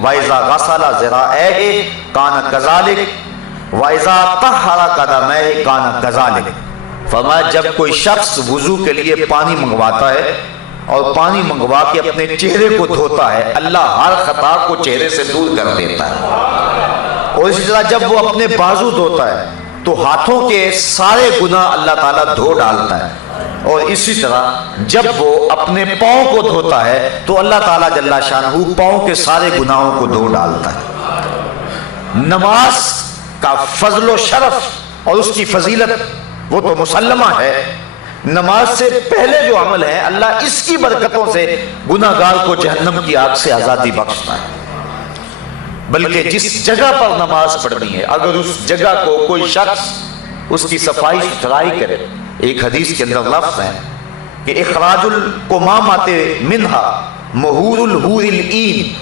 واذا غسل ذراعيه كان كذلك واذا طهر قدميه كان كذلك۔ فرمایا جب کوئی شخص وضو کے لیے پانی منگواتا ہے اور پانی منگوا کے اپنے چہرے کو دھوتا ہے، اللہ ہر خطا کو چہرے سے دور کر دیتا ہے، اور اسی طرح جب وہ اپنے بازو دھوتا ہے تو ہاتھوں کے سارے گناہ اللہ تعالیٰ دھو ڈالتا ہے، اور اسی طرح جب وہ اپنے پاؤں کو دھوتا ہے تو اللہ تعالیٰ جل شانہ پاؤں کے سارے گناہوں کو دھو ڈالتا ہے۔ نماز کا فضل و شرف اور اس کی فضیلت وہ تو مسلمہ ہے، نماز سے پہلے جو عمل ہے اللہ اس کی برکتوں سے گناہگار کو جہنم کی آگ سے آزادی بخشتا ہے۔ بلکہ جس جگہ پر نماز پڑھنی ہے اگر اس جگہ کو کوئی شخص اس کی صفائی ستھرائی کرے، ایک حدیث کے اندر لفظ ہے کہ اخراج القمامۃ منہا مہور الحور العین،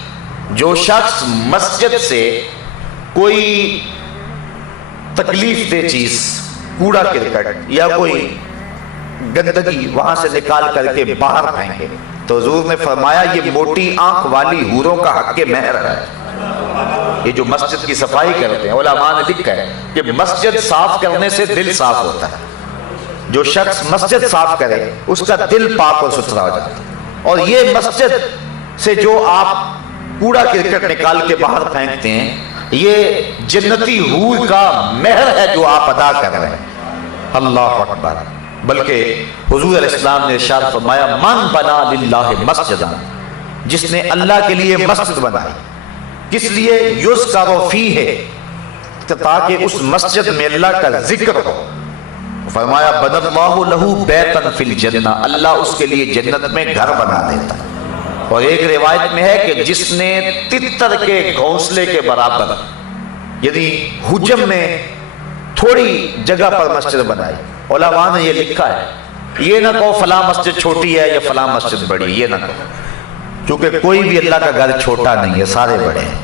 جو شخص مسجد سے کوئی تکلیف دہ چیز، کوڑا کرکٹ یا کوئی گندگی وہاں سے نکال کر کے باہر پھینکے تو حضور نے فرمایا یہ موٹی آنکھ والی حوروں کا حق مہر ہے۔ یہ جو مسجد کی صفائی کرتے ہیں، علماء نے لکھا ہے کہ مسجد صاف کرنے سے دل صاف ہوتا ہے۔ جو شخص مسجد صاف کرے اس کا دل پاک اور ستھرا ہو جاتا ہے۔ اور یہ مسجد سے جو آپ کوڑا کرکٹ نکال کے باہر پھینکتے ہیں، یہ جنتی حور کا مہر ہے جو آپ ادا کر رہے ہیں۔ اللہ اکبر۔ بلکہ حضور علیہ السلام نے ارشاد فرمایا من بنا للہ مسجدا، جس نے اللہ کے لیے مسجد بنائی، کس لیے یذکر فیہ، تاکہ اس مسجد میں اللہ کا ذکر ہو، فرمایا بنى اللہ لہ بیتا فی الجنہ، اللہ اس کے لیے جنت میں گھر بنا دیتا ہے۔ اور ایک روایت میں ہے کہ جس نے تتر کے گھونسلے کے برابر، یعنی حجم میں تھوڑی جگہ پر مسجد بنائی، علماء نے یہ لکھا ہے یہ نہ کہو فلاں مسجد چھوٹی ہے یا فلاں مسجد بڑی، یہ نہ کہو، کیونکہ کوئی بھی اللہ کا گھر چھوٹا نہیں ہے، سارے بڑے ہیں۔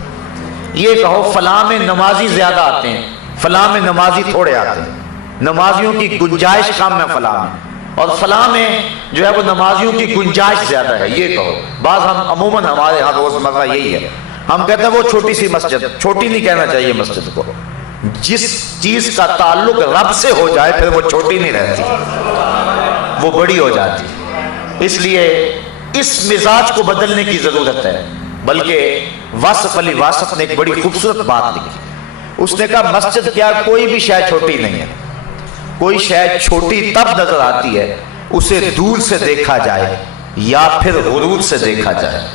یہ کہو فلاں میں نمازی زیادہ آتے ہیں، فلاں میں نمازی تھوڑے آتے ہیں، نمازیوں کی گنجائش کم ہے فلاں میں، اور فلاں میں جو ہے وہ نمازیوں کی گنجائش زیادہ ہے، یہ کہو۔ بعض ہم عموماً ہمارے ہاں روزمرہ یہی ہے، ہم کہتے ہیں وہ چھوٹی سی مسجد، چھوٹی نہیں کہنا چاہیے مسجد کو، جس چیز کا تعلق رب سے ہو جائے پھر وہ چھوٹی نہیں رہتی، وہ بڑی ہو جاتی۔ اس لیے اس مزاج کو بدلنے کی ضرورت ہے۔ بلکہ واصف علی واصف نے ایک بڑی خوبصورت بات لکھی، اس نے کہا مسجد کیا کوئی بھی شے چھوٹی نہیں ہے، کوئی شے چھوٹی تب نظر آتی ہے اسے دور سے دیکھا جائے یا پھر غرور سے دیکھا جائے۔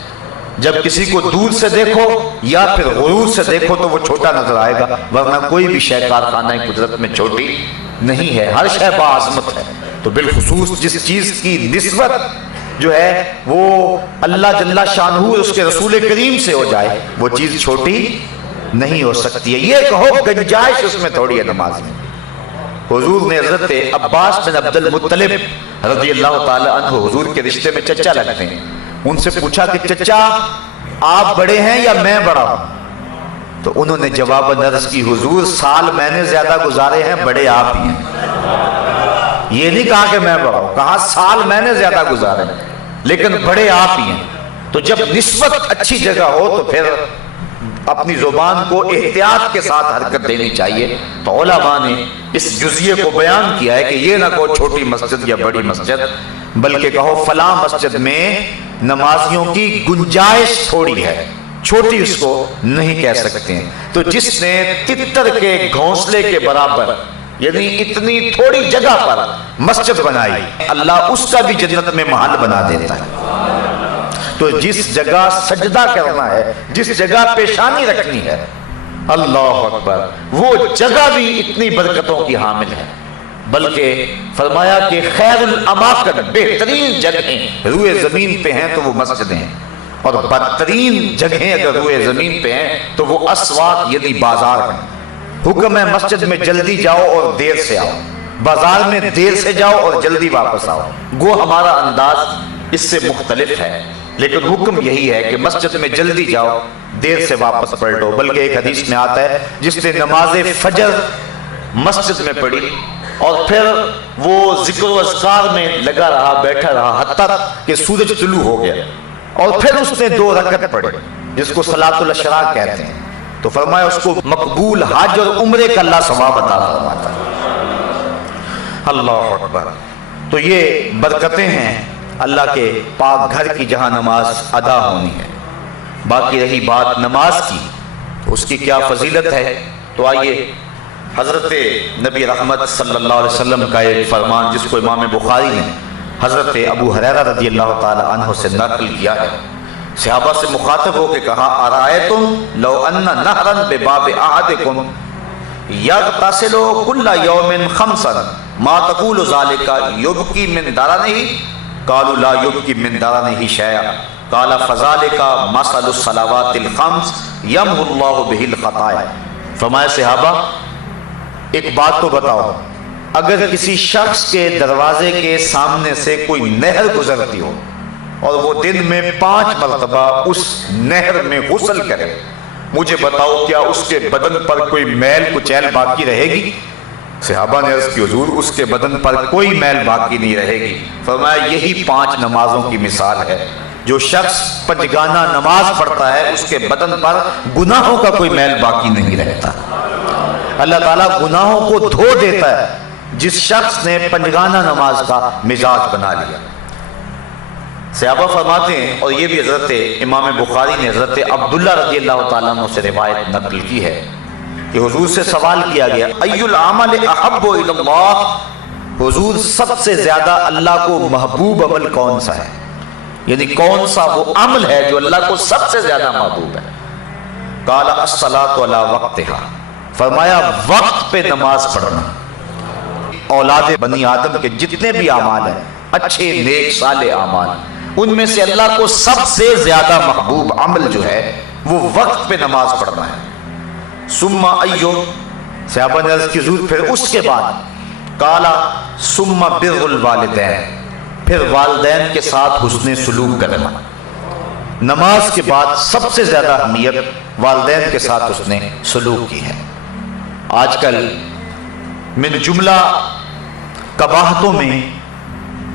جب کسی کو دور سے دیکھو یا پھر غرور سے دیکھو تو وہ چھوٹا نظر آئے گا، ورنہ کوئی بھی شے کارخانہ قدرت میں چھوٹی نہیں ہے، ہر شے باعظمت ہے۔ تو بالخصوص جس چیز کی نسبت جو ہے وہ اللہ جل شانہ اس کے رسول کریم سے ہو جائے وہ چیز چھوٹی نہیں ہو سکتی ہے۔ یہ کہو گنجائش اس میں تھوڑی ہے نماز میں۔ حضور نے حضرت عباس بن عبد المطلب رضی اللہ تعالی عنہ، حضور کے رشتے میں چچا لگتے ہیں، ان سے پوچھا کہ چچا آپ بڑے ہیں یا میں بڑا ہوں؟ تو انہوں نے جواب عرض کی حضور سال میں نے زیادہ گزارے ہیں، بڑے آپ ہی ہیں۔ یہ نہیں کہا کہ میں بڑا ہوں، کہا سال میں نے زیادہ گزارے ہیں لیکن بڑے آپ ہی ہیں۔ تو جب نسبت اچھی جگہ ہو تو پھر اپنی زبان کو احتیاط کے ساتھ حرکت دینی چاہیے۔ تو علماء نے اس جزیے کو بیان کیا ہے کہ یہ نہ کہو چھوٹی مسجد یا بڑی مسجد، بلکہ کہو فلاں مسجد میں نمازیوں کی گنجائش تھوڑی ہے، چھوٹی اس کو نہیں کہہ سکتے ہیں۔ تو جس نے تتر کے گھونسلے کے برابر یعنی اتنی تھوڑی جگہ پر مسجد بنائی، اللہ اس کا بھی جنت میں محل بنا دیتا ہے۔ تو جس جگہ سجدہ کرنا ہے، جس جگہ پیشانی رکھنی ہے، اللہ اکبر، وہ جگہ بھی اتنی برکتوں کی حامل ہے۔ بلکہ فرمایا کہ خیر الاماکن، بہترین جگہیں روئے زمین پہ ہیں تو وہ مسجدیں ہیں، اور بدترین جگہیں اگر روئے زمین پہ ہیں تو وہ اسواق یعنی بازار ہیں۔ حکم ہے مسجد میں جلدی جاؤ اور دیر سے آؤ، بازار میں دیر سے جاؤ اور جلدی واپس آؤ۔ گو ہمارا انداز اس سے مختلف ہے، لیکن حکم یہی ہے کہ مسجد میں جلدی جاؤ، دیر سے واپس پڑھ لو۔ بلکہ ایک حدیث میں آتا ہے جس نے نماز فجر مسجد میں پڑھی اور پھر وہ ذکر و اذکار میں لگا رہا، بیٹھا رہا حتیٰ کہ سورج طلوع ہو گیا، اور پھر اس نے 2 رکعت پڑھی جس کو صلاۃ الاشراق کہتے ہیں، تو فرمایا اس کو مقبول حج اور عمرے کا اللہ ثواب عطا فرماتا ہے۔ اللہ اکبر۔ تو یہ برکتیں ہیں اللہ کے پاک گھر کی جہاں نماز ادا ہونی ہے۔ باقی رہی بات نماز کی، اس کی کیا فضیلت ہے، تو آئیے حضرت نبی رحمت صلی اللہ علیہ وسلم کا ایک فرمان جس کو امام بخاری نے حضرت ابو ہریرہ رضی اللہ تعالی عنہ سے نقل کیا ہے، صحابہ سے مخاطب ہو کے کہا ارائیتم لو ان نہرا بباب احدکم یغتسل کل یوم 5 ما تقول ذلك یبکی من درنہ قالوا لا یبکی من درنہ شیئا قال فذلك مثل الصلوات الخمس یمحو اللہ بہ الخطایا. فرمایا صحابہ ایک بات تو بتاؤ، اگر کسی شخص کے دروازے کے سامنے سے کوئی نہر گزرتی ہو اور وہ دن میں 5 مرتبہ اس نہر میں غسل کرے، مجھے بتاؤ کیا اس کے بدن پر کوئی میل کچیل باقی رہے گی؟ صحابہ نے عرض کی حضور اس کے بدن پر کوئی میل باقی نہیں رہے گی. فرمایا یہی 5 نمازوں کی مثال ہے. جو شخص پنجگانہ نماز پڑھتا ہے اس کے بدن پر گناہوں کا کوئی میل باقی نہیں رہتا. اللہ تعالیٰ گناہوں کو دھو دیتا ہے جس شخص نے پنجگانہ نماز کا مزاج بنا لیا. صحابہ فرماتے ہیں، اور یہ بھی حضرت امام بخاری نے حضرت عبداللہ رضی اللہ تعالیٰ عنہ سے روایت نقل کی ہے کہ حضور سے سوال کیا گیا ای العمل احب الی اللہ، حضور سب سے زیادہ اللہ کو محبوب عمل کون سا ہے؟ یعنی کون سا وہ عمل ہے جو اللہ کو سب سے زیادہ محبوب ہے؟ قال الصلاۃ علی وقتہا، فرمایا وقت پہ نماز پڑھنا. اولاد بنی آدم کے جتنے بھی اعمال ہیں اچھے نیک صالح اعمال، ان میں سے اللہ کو سب سے زیادہ محبوب عمل جو ہے وہ وقت پہ نماز پڑھنا ہے. ثم ایو، صحابہ نے عرض کی حضور پھر اس کے بعد؟ قال ثم بر الوالدین، پھر والدین کے ساتھ حسن سلوک کرنا. نماز کے بعد سب سے زیادہ اہمیت والدین کے ساتھ حسن سلوک کی ہے. آج کل من جملہ قباحتوں میں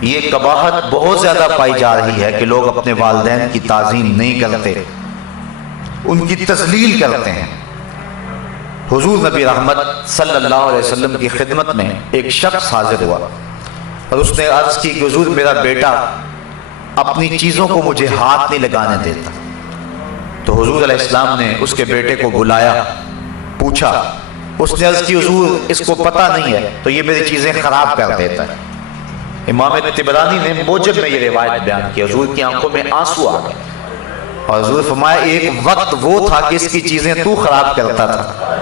یہ قباحت بہت زیادہ پائی جا رہی ہے کہ لوگ اپنے والدین کی تعظیم نہیں کرتے، ان کی تذلیل کرتے ہیں. حضور نبی رحمت صلی اللہ علیہ وسلم کی خدمت میں ایک شخص حاضر ہوا اور اس نے عرض کی کہ حضور میرا بیٹا اپنی چیزوں کو مجھے ہاتھ نہیں لگانے دیتا. تو حضور علیہ السلام نے اس کے بیٹے کو بلایا، پوچھا. اس نے عرض کی حضور اس کو پتہ نہیں ہے تو یہ میری چیزیں خراب کر دیتا ہے. امام طبرانی نے موجب میں یہ روایت بیان کی. حضور کی آنکھوں میں آنسو آ گئے اور حضور فرمایا ایک وقت وہ تھا کہ اس کی چیزیں تو خراب کرتا تھا،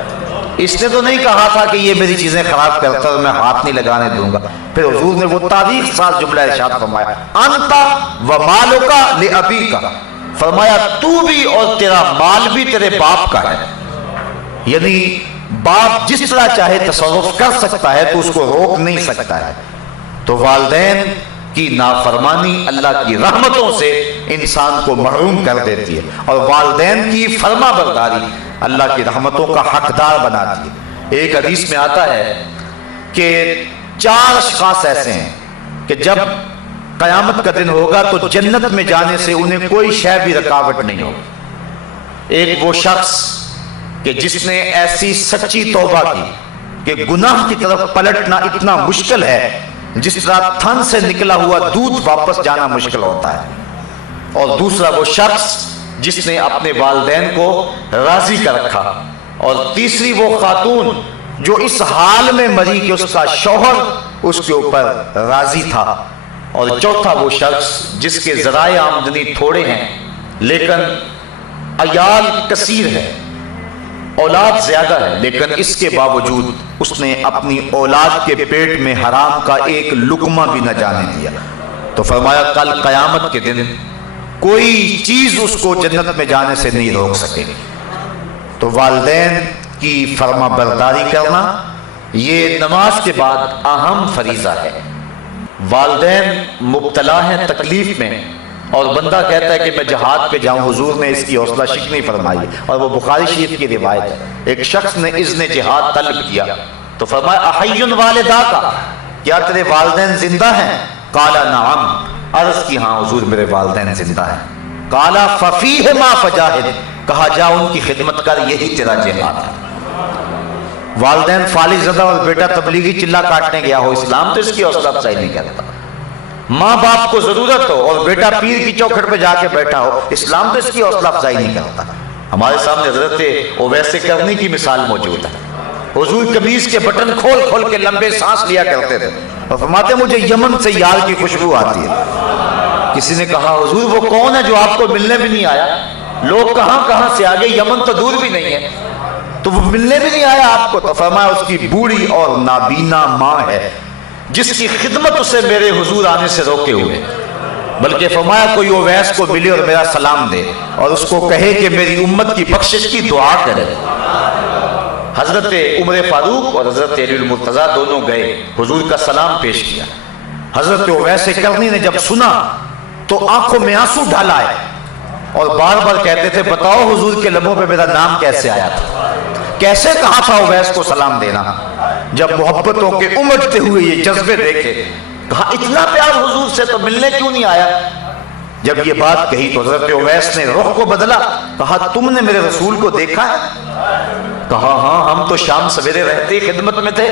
اس نے تو نہیں کہا تھا کہ یہ میری چیزیں خراب کرتا اور میں ہاتھ نہیں لگانے دوں گا. پھر حضور نے وہ تاریخ ساز جملہ ارشاد فرمایا انت و مالک لابیک، فرمایا تو بھی اور تیرا مال بھی تیرے باپ کا ہے. یعنی باپ جس طرح چاہے تصرف کر سکتا ہے تو اس کو روک نہیں سکتا ہے. تو والدین کی نافرمانی اللہ کی رحمتوں سے انسان کو محروم کر دیتی ہے، اور والدین کی فرما برداری اللہ کی رحمتوں کا حقدار بناتی ہے. ایک حدیث میں آتا ہے کہ 4 اشخاص ایسے ہیں کہ جب قیامت کا دن ہوگا تو جنت میں جانے سے انہیں کوئی شے بھی رکاوٹ نہیں ہوگی. ایک وہ شخص کہ جس نے ایسی سچی توبہ کی کہ گناہ کی طرف پلٹنا اتنا مشکل ہے جس طرح تھن سے نکلا ہوا دودھ واپس جانا مشکل ہوتا ہے. اور دوسرا وہ شخص جس نے اپنے والدین کو راضی کر رکھا. اور تیسری وہ خاتون جو اس حال میں مری کہ اس کا شوہر اس کے اوپر راضی تھا. اور چوتھا وہ شخص جس کے ذرائع آمدنی تھوڑے ہیں لیکن عیال کثیر ہے، اولاد زیادہ ہے، لیکن اس کے باوجود اس نے اپنی اولاد کے پیٹ میں حرام کا ایک لقمہ بھی نہ جانے دیا. تو فرمایا کل قیامت کے دن کوئی چیز اس کو جنت میں جانے سے نہیں روک سکے. تو والدین کی فرما برداری کرنا یہ نماز کے بعد اہم فریضہ ہے. والدین مبتلا ہیں تکلیف میں اور بندہ کہتا ہے کہ میں جہاد پہ جاؤں، حضور نے اس کی حوصلہ شکنی فرمائی اور وہ بخاری شریف کی روایت ہے. ایک شخص نے اذن جہاد طلب کیا تو فرمایا احی والداک، کیا تیرے والدین زندہ ہیں؟ قال نعم، عرض کی ہاں حضور میرے والدین زندہ ہیں. قال ففیہما فجاہد، کہا جا ان کی خدمت کر، یہی تیرا جہاد ہے. والدین فالج زدہ اور بیٹا تبلیغی چلہ کاٹنے گیا ہو، اسلام تو اس کی حوصلہ افزائی نہیں کرتا. ماں باپ کو ضرورت ہو اور بیٹا پیر کی چوکھٹ پہ جا کے بیٹھا ہو، اسلام تو اس کی حوصلہ افزائی نہیں کرتا. ہمارے سامنے حضرت اویس کرنی کی مثال موجود ہے. حضور قمیض کے بٹن کھول کھول کے لمبے سانس لیا کرتے تھے اور فرماتے مجھے یمن سے یار کی خوشبو آتی ہے. کسی نے کہا حضور وہ کون ہے جو آپ کو ملنے بھی نہیں آیا؟ لوگ کہاں کہاں سے آگے، یمن تو دور بھی نہیں ہے، تو وہ ملنے بھی نہیں آیا آپ کو. تو فرمایا اس کی بوڑھی اور نابینا ماں ہے جس کی خدمت اسے میرے حضور آنے سے روکے ہوئے، بلکہ فرمایا کوئی اویس کو ملے اور میرا سلام دے اور اس کو کہے کہ میری امت کی بخشش کی دعا کرے۔ حضرت عمر فاروق اور حضرت علی المرتضیٰ دونوں گئے، حضور کا سلام پیش کیا۔ حضرت اویس کرنی نے جب سنا تو آنکھوں میں آنسو ڈال آئے اور بار بار کہتے تھے بتاؤ حضور کے لبوں پہ میرا نام کیسے آیا تھا، کیسے کہا تھا اویس کو سلام دینا۔ جب محبتوں کے امٹتے ہوئے یہ جذبے دیکھے، کہا اتنا پیار حضور سے تو ملنے کیوں نہیں آیا؟ جب یہ بات کہی تو حضرت اویس نے رخ کو بدلا، کہا تم نے میرے رسول کو دیکھا ہے؟ کہا ہاں، ہم تو شام سویرے رہتے ہی خدمت میں تھے۔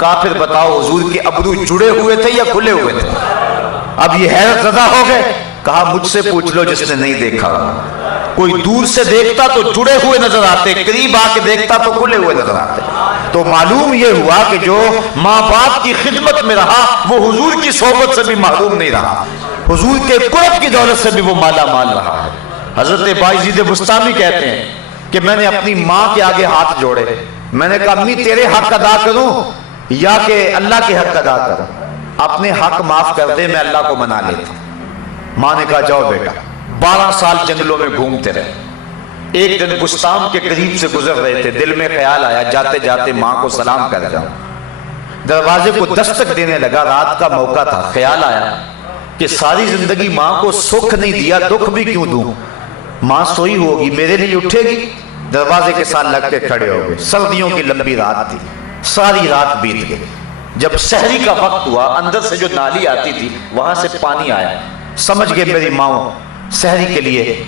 کہا پھر بتاؤ حضور کے ابرو جڑے ہوئے تھے یا کھلے ہوئے تھے؟ اب یہ حیرت زدہ ہو گئے۔ کہا مجھ سے پوچھ لو جس نے نہیں دیکھا، کوئی دور سے دیکھتا تو جڑے ہوئے نظر آتے، قریب آ کے دیکھتا تو کھلے ہوئے نظر آتے۔ تو معلوم یہ ہوا کہ جو ماں باپ کی خدمت میں رہا وہ حضور کی صحبت سے بھی محروم نہیں رہا، حضور کے قرب کی دولت سے بھی وہ مالا مال رہا ہے۔ حضرت بایزید بستامی کہتے ہیں کہ میں نے اپنی ماں کے آگے ہاتھ جوڑے، میں نے کہا امی تیرے حق ادا کروں یا کہ اللہ کے حق ادا کروں؟ اپنے حق معاف کر دے، میں اللہ کو منا لیتا ہوں۔ ماں نے کہا جاؤ بیٹا۔ 12 سال جنگلوں میں گھومتے رہے۔ ایک دن بستان کے قریب سے گزر رہے تھے، دل میں خیال آیا جاتے جاتے ماں کو سلام کر جاؤں۔ دروازے کو دستک دینے لگا، رات کا موقع تھا۔ خیال آیا کہ ساری زندگی ماں کو سکھ نہیں دیا، دکھ بھی کیوں دوں؟ ماں سوئی ہوگی، میرے لیے اٹھے گی۔ دروازے کے ساتھ لگ کے کھڑے ہو گئے۔ سردیوں کی لمبی رات تھی، ساری رات بیت گئی۔ جب سحری کا وقت ہوا، اندر سے جو نالی آتی تھی وہاں سے پانی آیا۔ سمجھ گئے میری ماں سحری کے لیے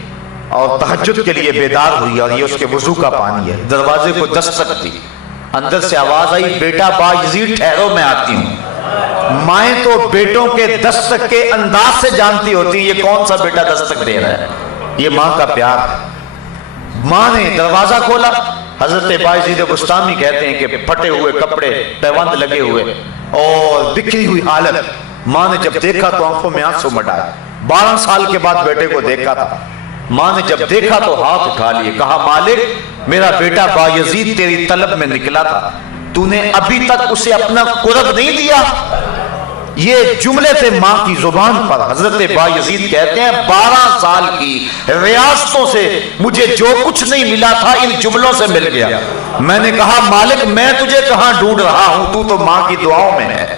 اور تہجد کے لیے بیدار ہوئی اور یہ اس کے وضو کا پانی ہے۔ دروازے کو دستک دی، اندر سے آواز آئی بیٹا بایزید ٹھہرو میں آتی ہوں۔ مائیں تو بیٹوں کے دستک کے انداز سے جانتی ہوتی یہ کون سا بیٹا دستک دے رہا ہے، یہ ماں کا پیار ہے۔ ماں نے دروازہ کھولا۔ حضرت بایزید بستامی کہتے ہیں کہ پھٹے ہوئے کپڑے، پیوند لگے ہوئے اور بکھری ہوئی حالت۔ ماں نے جب دیکھا تو آنکھوں میں آنسو مٹائے۔ 12 سال کے بعد بیٹے کو دیکھا تھا۔ ماں نے جب دیکھا تو ہاتھ اٹھا لیے، کہا مالک میرا بیٹا بایزید تیری طلب میں نکلا تھا، تو نے ابھی تک اسے اپنا قرب نہیں دیا۔ یہ جملے تھے ماں کی زبان پر۔ حضرت بایزید کہتے ہیں 12 سال کی ریاستوں سے مجھے جو کچھ نہیں ملا تھا ان جملوں سے مل گیا۔ میں نے کہا مالک میں تجھے کہاں ڈھونڈ رہا ہوں، تو ماں کی دعاؤں میں ہے۔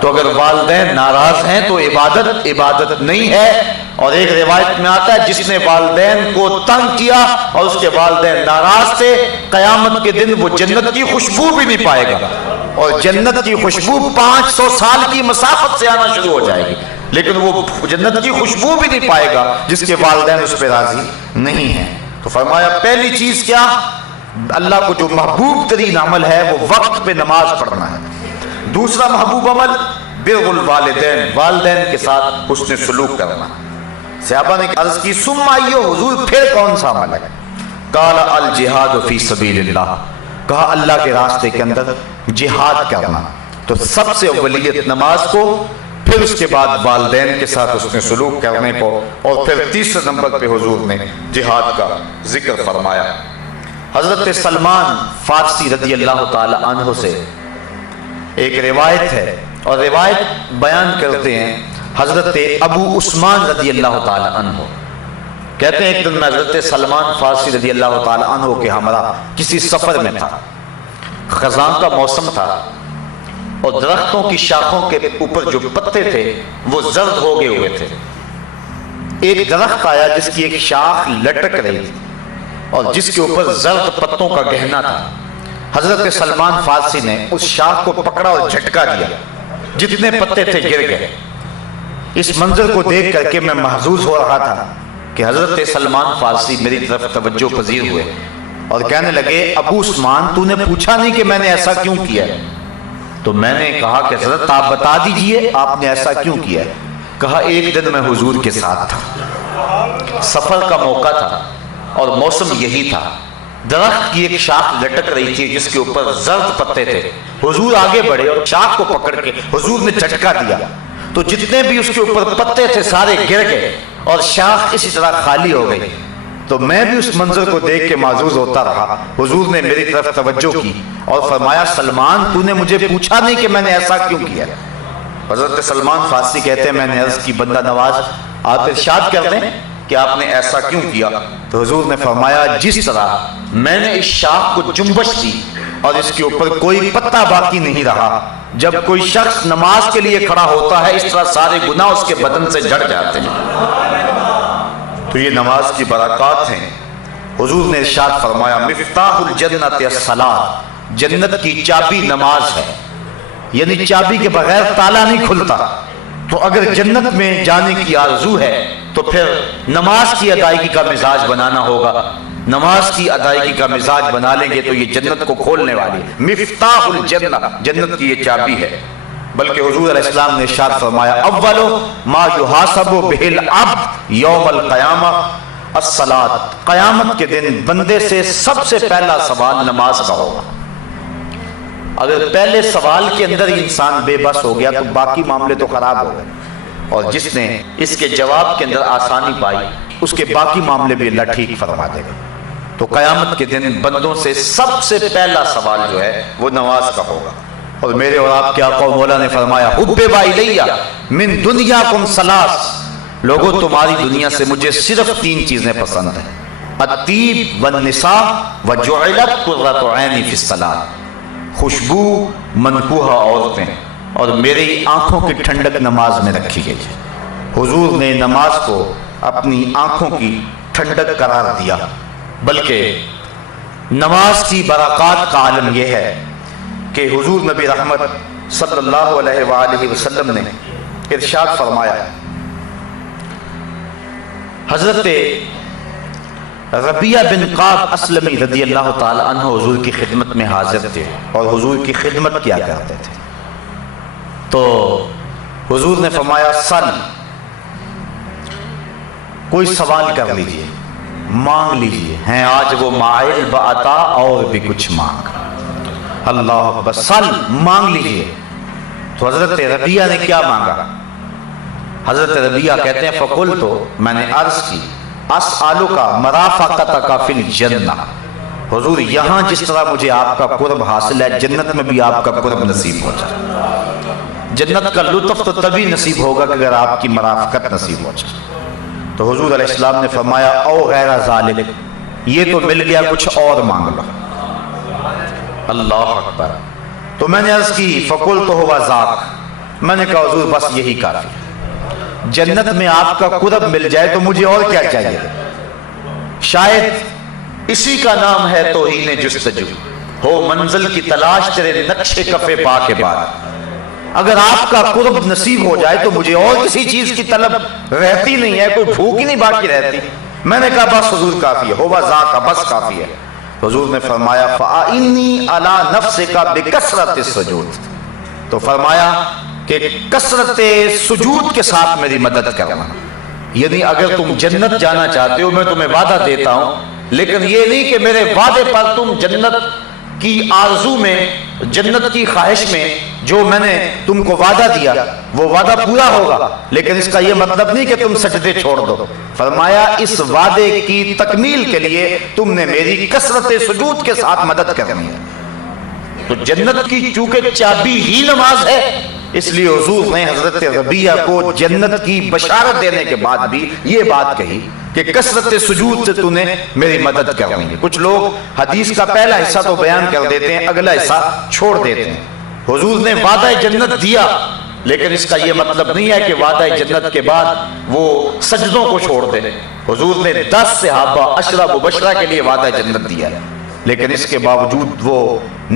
تو اگر والدین ناراض ہیں تو عبادت نہیں ہے۔ اور ایک روایت میں آتا ہے جس نے والدین کو تنگ کیا اور اس کے والدین ناراض تھے، قیامت کے دن وہ جنت کی خوشبو بھی نہیں پائے گا، اور جنت کی خوشبو 500 سال کی مسافت سے آنا شروع ہو جائے گی، لیکن وہ جنت کی خوشبو بھی نہیں پائے گا جس کے والدین اس پہ راضی نہیں ہیں۔ تو فرمایا پہلی چیز کیا؟ اللہ کو جو محبوب ترین عمل ہے وہ وقت پہ نماز پڑھنا ہے۔ دوسرا محبوب عمل بر الوالدین، والدین کے ساتھ حسن سلوک کرنا۔ صحابہ نے عرض کی ثم ایو حضور پھر کون سا عمل ہے؟ قال الجہاد فی سبیل اللہ، کہا اللہ کے راستے کے اندر جہاد کرنا۔ تو سب سے اولیت نماز کو، پھر اس کے بعد والدین کے ساتھ حسن سلوک کرنے کو، اور پھر تیسرے نمبر پہ حضور نے جہاد کا ذکر فرمایا۔ حضرت سلمان فارسی رضی اللہ تعالی عنہ سے ایک روایت ہے، اور روایت بیان کرتے ہیں حضرت ابو عثمان رضی اللہ تعالی عنہ کہتے ہیں ایک دن میں حضرت سلمان فارسی رضی اللہ تعالی عنہ کے ہمراہ کسی سفر میں تھا۔ خزاں کا موسم تھا اور درختوں کی شاخوں کے اوپر جو پتے تھے وہ زرد ہو گئے ہوئے تھے۔ ایک درخت آیا جس کی ایک شاخ لٹک رہی تھی اور جس کے اوپر زرد پتوں کا گہنا تھا۔ حضرت سلمان فارسی نے اس شاخ کو پکڑا اور جھٹکا دیا، جتنے پتے تھے گر گئے۔ اس منظر کو دیکھ کر کے میں محظوظ ہو رہا تھا کہ حضرت سلمان فارسی میری طرف توجہ پذیر ہوئے اور کہنے لگے ابو عثمان تو نے پوچھا نہیں کہ میں نے ایسا کیوں کیا ہے؟ تو میں نے کہا کہ حضرت آپ بتا دیجئے آپ نے ایسا کیوں کیا ہے؟ کہا ایک دن میں حضور کے ساتھ تھا، سفر کا موقع تھا اور موسم یہی تھا۔ درخت کی ایک شاخ لٹک رہی تھی جس کے اوپر زرد پتے تھے۔ حضور آگے بڑھے اور شاخ کو پکڑ کے حضور نے جھٹکا دیا تو جتنے بھی اس کے اوپر پتے تھے سارے گر گئے اور شاخ اسی طرح خالی ہو گئی۔ تو میں بھی اس منظر کو دیکھ کے معزوز ہوتا رہا. حضور نے میری طرف توجہ کی اور فرمایا سلمان تو نے مجھے پوچھا نہیں کہ میں نے ایسا کیوں کیا. حضرت سلمان فارسی کہتے ہیں میں نے عرض کی بندہ نواز آپ ارشاد کر دیں کہ آپ نے ایسا کیوں کیا. تو حضور نے فرمایا جس طرح میں نے اس شاخ کو جنبش دی اور اس کے اوپر کوئی پتا باقی نہیں رہا، جب کوئی شخص نماز کے لیے کھڑا ہوتا ہے اس طرح سارے گناہ اس کے بدن سے جھڑ جاتے ہیں. تو یہ نماز کی برکات ہیں. حضور نے ارشاد فرمایا مفتاح الجنت الصلاۃ، جنت کی چابی نماز ہے، یعنی چابی کے بغیر تالا نہیں کھلتا. تو اگر جنت میں جانے کی آرزو ہے تو پھر نماز کی ادائیگی کا مزاج بنانا ہوگا. نماز کی ادائیگی کا مزاج بنا لیں گے تو یہ جنت کو کھولنے والی ہے. مفتاح الجنہ، جنت کی یہ چابی ہے. بلکہ حضور علیہ السلام نے ارشاد فرمایا اول ما یحاسب بہ العبد یوم القیامہ الصلاۃ، قیامت کے دن بندے سے سب سے پہلا سوال نماز کا ہوگا. اگر پہلے سوال کے اندر ہی انسان بے بس ہو گیا تو باقی معاملے تو خراب ہو گئے، اور جس نے اس کے جواب کے اندر آسانی پائی اس کے باقی معاملے بھی اللہ ٹھیک فرما دے گا. تو قیامت کے دن بندوں سے سب سے پہلا سوال جو ہے وہ نماز کا ہوگا. اور میرے اور آپ کے آقا مولا نے فرمایا حبب الیہ من دنیاکم ثلاث، لوگوں تمہاری دنیا سے مجھے صرف 3 چیزیں پسند ہیں، الطیب والنساء وجعلت قرۃ عینی فی الصلاۃ، خوشبو منکوحہ عورتیں اور میری آنکھوں کی ٹھنڈک نماز میں رکھی گئی ہے. حضور نے نماز کو اپنی آنکھوں کی ٹھنڈک قرار دیا. بلکہ نماز کی برکات کا عالم یہ ہے کہ حضور نبی رحمت صلی اللہ علیہ وآلہ وسلم نے ارشاد فرمایا، حضرت ربیہ بن قعب اسلمی رضی اللہ تعالی عنہ حضور کی خدمت میں حاضر تھے اور حضور کی خدمت کیا کرتے تھے. تو حضور نے فرمایا سل، کوئی سوال کر لیجئے، مانگ لیجئے. ہیں آج وہ مائل بعطا اور بھی کچھ مانگ. اللہ اکبر، سل، مانگ لیجئے. تو حضرت ربیہ نے کیا مانگا؟ حضرت ربیہ کہتے ہیں فقلت، میں نے عرض کی اسألک مرافقتک فی الجنہ، حضور یہاں جس طرح مجھے آپ کا قرب حاصل ہے جنت میں بھی آپ کا قرب نصیب ہو جائے. جنت کا لطف تو تبھی نصیب ہوگا کہ اگر آپ کی مرافقت نصیب ہو جائے. تو حضور علیہ السلام نے فرمایا او غیر ذالک، یہ تو مل گیا، کچھ اور مانگ لو. اللہ اکبر. تو میں نے عرض کی فقلت هو ذاک، میں نے کہا حضور بس یہی کافی ہے، جنت میں آپ کا قرب مل جائے تو مجھے اور کیا چاہیے. شاید اسی کا نام ہے توہین جستجو، ہو منزل کی تلاش تیرے نقش کفے پا کے بعد. اگر آپ کا قرب نصیب ہو جائے تو مجھے اور کسی چیز کی طلب رہتی نہیں ہے، کوئی بھوک ہی نہیں باقی رہتی. میں نے کہا بس حضور کافی ہے، ہوا ذاک، بس کافی ہے. حضور نے فرمایا فَأَعِنِّي عَلَى نَفْسِكَ بِكَثْرَةِ السُّجُودِ، تو فرمایا کہ کثرت سجود کے ساتھ میری مدد کرنا. یعنی اگر تم جنت جانا چاہتے ہو میں تمہیں وعدہ دیتا ہوں، لیکن یہ نہیں کہ میرے وعدے پر تم جنت کی آرزو میں، جنت کی خواہش میں جو میں نے تم کو وعدہ دیا وہ وعدہ پورا ہوگا، لیکن اس کا یہ مطلب نہیں کہ تم سجدے چھوڑ دو. فرمایا اس وعدے کی تکمیل کے لیے تم نے میری کثرت سجود کے ساتھ مدد کرنی ہے. تو جنت کی چونکہ چابی ہی نماز ہے، اس لیے حضور نے حضرت ربیہ کو جنت کی بشارت دینے کے بعد بھی یہ بات کہی کہ کثرت سجود سے تو نے میری مدد کرنی ہے. کچھ لوگ حدیث کا پہلا حصہ تو بیان کر دیتے ہیں، اگلا حصہ چھوڑ دیتے ہیں. حضور نے وعدہ جنت دیا، لیکن اس کا یہ مطلب نہیں ہے کہ وعدہ جنت کے بعد وہ سجدوں کو چھوڑ دے. حضور نے 10 صحابہ 10 مبشرہ کے لیے وعدہ جنت دیا، لیکن اس کے باوجود وہ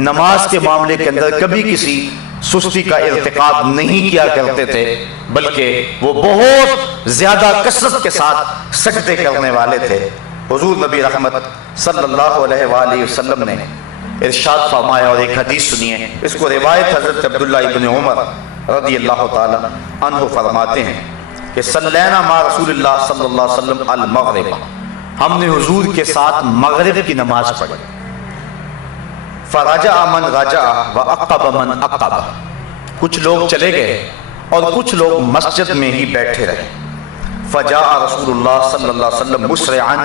نماز کے معاملے کے اندر کبھی کسی سستی کا ارتکاب نہیں کیا کرتے تھے، بلکہ وہ بہت زیادہ کثرت کے ساتھ سجدے کرنے والے تھے. حضور نبی رحمت صلی اللہ علیہ وآلہ وسلم نے ارشاد فرمایا، اور ایک حدیث سنیے، اس کو روایت حضرت عبداللہ ابن عمر رضی اللہ تعالی عنہ فرماتے ہیں کہ صلینا مع رسول اللہ صلی اللہ علیہ وسلم المغرب، ہم نے حضور کے ساتھ مغرب کی نماز پڑھی. فرجع من رجع وعقب من عقب، کچھ لوگ چلے گئے اور کچھ لوگ مسجد میں ہی بیٹھے رہے. فجاء رسول اللہ صلی اللہ علیہ وسلم مسرعا،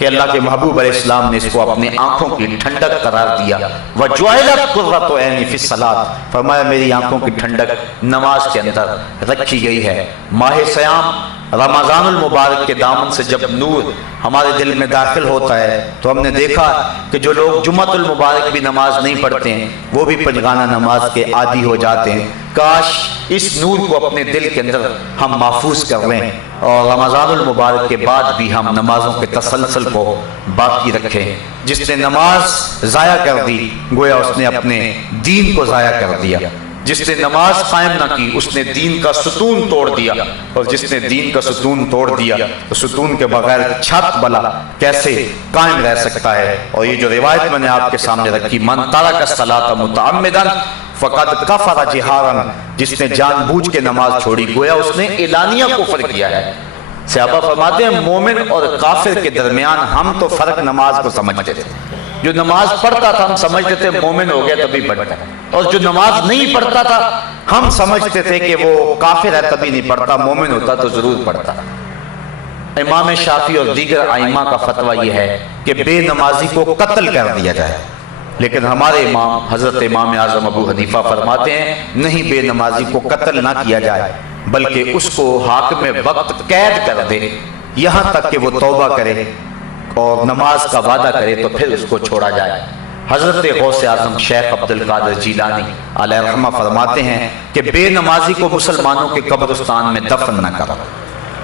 کہ اللہ کے محبوب علیہ السلام نے اس کو اپنی آنکھوں کی ٹھنڈک قرار دیا. وَجُعِلَتْ قُرَّةُ عَيْنِي فِي الصَّلَاةِ، فرمایا میری آنکھوں کی ٹھنڈک نماز کے اندر رکھی گئی ہے. ماہ سیام رمضان المبارک کے دامن سے جب نور ہمارے دل میں داخل ہوتا ہے تو ہم نے دیکھا کہ جو لوگ جمعۃ المبارک بھی نماز نہیں پڑھتے ہیں وہ بھی پنجگانہ نماز کے عادی ہو جاتے ہیں. کاش اس نور کو اپنے دل کے اندر ہم محفوظ کر لیں اور رمضان المبارک کے بعد بھی ہم نمازوں کے تسلسل کو باقی رکھیں. جس نے نماز ضائع کر دی گویا اس نے اپنے دین کو ضائع کر دیا. جس نے نماز قائم نہ کی اس نے دین کا ستون توڑ دیا، اور جس نے دین کا ستون توڑ دیا تو ستون کے بغیر چھت بلا کیسے قائم رہ سکتا ہے. اور یہ جو روایت میں نے آپ کے سامنے رکھی، من ترک الصلاۃ متعمدا فقد کفر جہارا، جس نے جان بوجھ کے نماز چھوڑی گویا اس نے اعلانیہ کفر کیا ہے. صحابہ فرماتے ہیں مومن اور کافر کے درمیان ہم تو فرق نماز کو سمجھتے تھے. جو نماز پڑھتا تھا ہم سمجھتے تھے مومن ہو گیا تبھی پڑھتا ہے، اور جو نماز نہیں پڑھتا تھا ہم سمجھتے تھے کہ وہ کافر ہے تبھی نہیں پڑھتا، مومن ہوتا تو ضرور پڑھتا. امام شافعی اور دیگر ائمہ کا فتویٰ یہ ہے کہ بے نمازی کو قتل کر دیا جائے، لیکن ہمارے امام حضرت امام اعظم ابو حنیفہ فرماتے ہیں نہیں، بے نمازی کو قتل نہ کیا جائے بلکہ اس کو حاکم وقت قید کر دے یہاں تک کہ وہ توبہ کرے اور نماز کا وعدہ کرے تو پھر اس کو چھوڑا جائے. حضرت غوث اعظم شیخ عبد القادر جیلانی علیہ رحمہ فرماتے ہیں کہ بے نمازی کو مسلمانوں کے قبرستان میں دفن نہ کرو.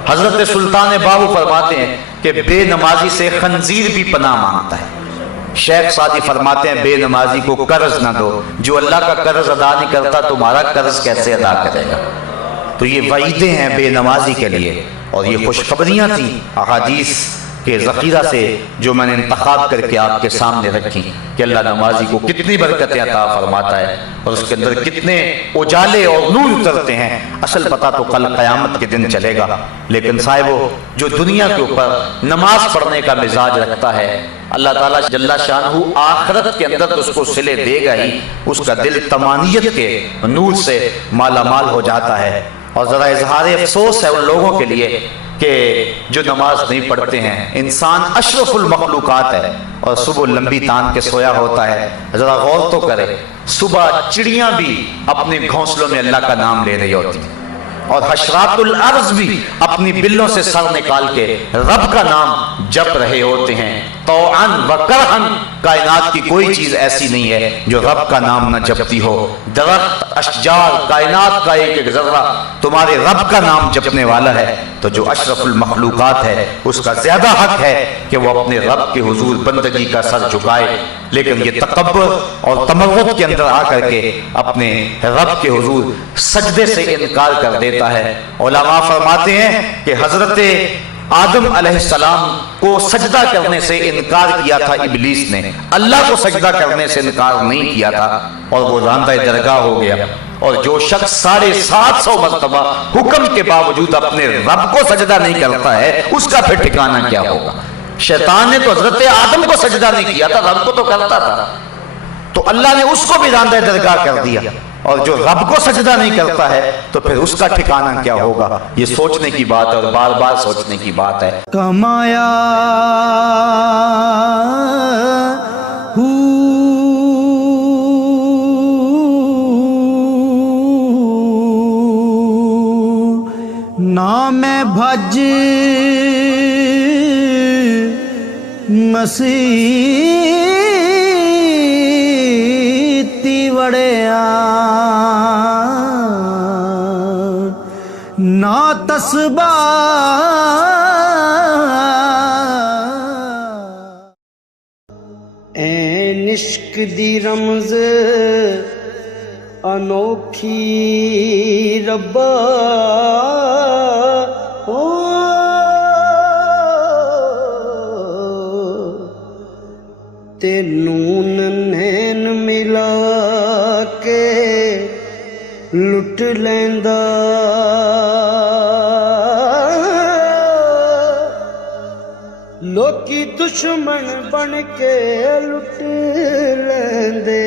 حضرت سلطان باہو فرماتے ہیں کہ بے نمازی سے خنزیر بھی پناہ مانگتا ہے. شیخ سعدی فرماتے ہیں بے نمازی کو قرض نہ دو، جو اللہ کا قرض ادا نہیں کرتا تمہارا قرض کیسے ادا کرے گا. تو یہ وعیدیں ہیں بے نمازی کے لیے، اور یہ خوشخبریاں تھیں احادیث کے ذخیرہ سے جو میں نے انتخاب کر کے آپ کے سامنے رکھی کہ اللہ نمازی کو کتنی برکتیں عطا فرماتا ہے اور اس کے اندر کتنے اجالے اور نور اترتے ہیں. اصل پتہ تو کل قیامت کے دن چلے گا، لیکن صاحبو جو دنیا کے اوپر نماز پڑھنے کا مزاج رکھتا ہے اللہ تعالیٰ جل شانہ آخرت کے اندر تو اس کو صلے دے گا ہی، اس کا دل طمانیت کے نور سے مالا مال ہو جاتا ہے. اور ذرا اظہار افسوس ہے ان لوگوں کے لیے کہ جو نماز نہیں پڑھتے ہیں. انسان اشرف المخلوقات ہے اور صبح لمبی تان کے سویا ہوتا ہے. ذرا غور تو کرے، صبح چڑیاں بھی اپنے گھونسلوں میں اللہ کا نام لے رہی ہوتی ہیں، اور حشرات الارض بھی اپنی بلوں سے سر نکال کے رب کا نام جپ رہے ہوتے ہیں. طوعاً و کرہاً کائنات کی کوئی چیز ایسی نہیں ہے جو رب کا نام نہ جپتی ہو. درخت، اشجار، کائنات کا ایک ایک ذرہ تمہارے رب کا نام جپنے والا ہے. تو جو اشرف المخلوقات ہے اس کا زیادہ حق ہے کہ وہ اپنے رب کے حضور بندگی کا سر جھکائے، لیکن یہ تکبر اور تمرد کے اندر آ کر کے اپنے رب کے حضور سجدے سے انکار کر دیتا ہے. علماء فرماتے ہیں کہ حضرت آدم علیہ السلام کو سجدہ کرنے سے انکار کیا تھا ابلیس نے، اللہ کو سجدہ کرنے سے انکار نہیں کیا تھا، اور وہ راندہ درگاہ ہو گیا. اور جو شخص 750 مرتبہ حکم کے باوجود اپنے رب کو سجدہ نہیں کرتا ہے اس کا پھر ٹھکانہ کیا ہوگا. شیطان نے تو حضرت آدم کو سجدہ نہیں کیا تھا، رب کو تو کرتا تھا، تو اللہ نے اس کو بھی راندہ درگاہ کر دیا. اور جو رب کو سجدہ نہیں کرتا ہے تو پھر اس کا ٹھکانہ کیا ہوگا. یہ سوچنے کی بات ہے اور بار بار سوچنے کی بات ہے. کمایا نام بھج مسیتی وڑیا نا تسبا این عشق دی رمز انوکھی ربا تینوں نین ملا کے لٹ لیندا لوکی دشمن بن کے لٹ لیندے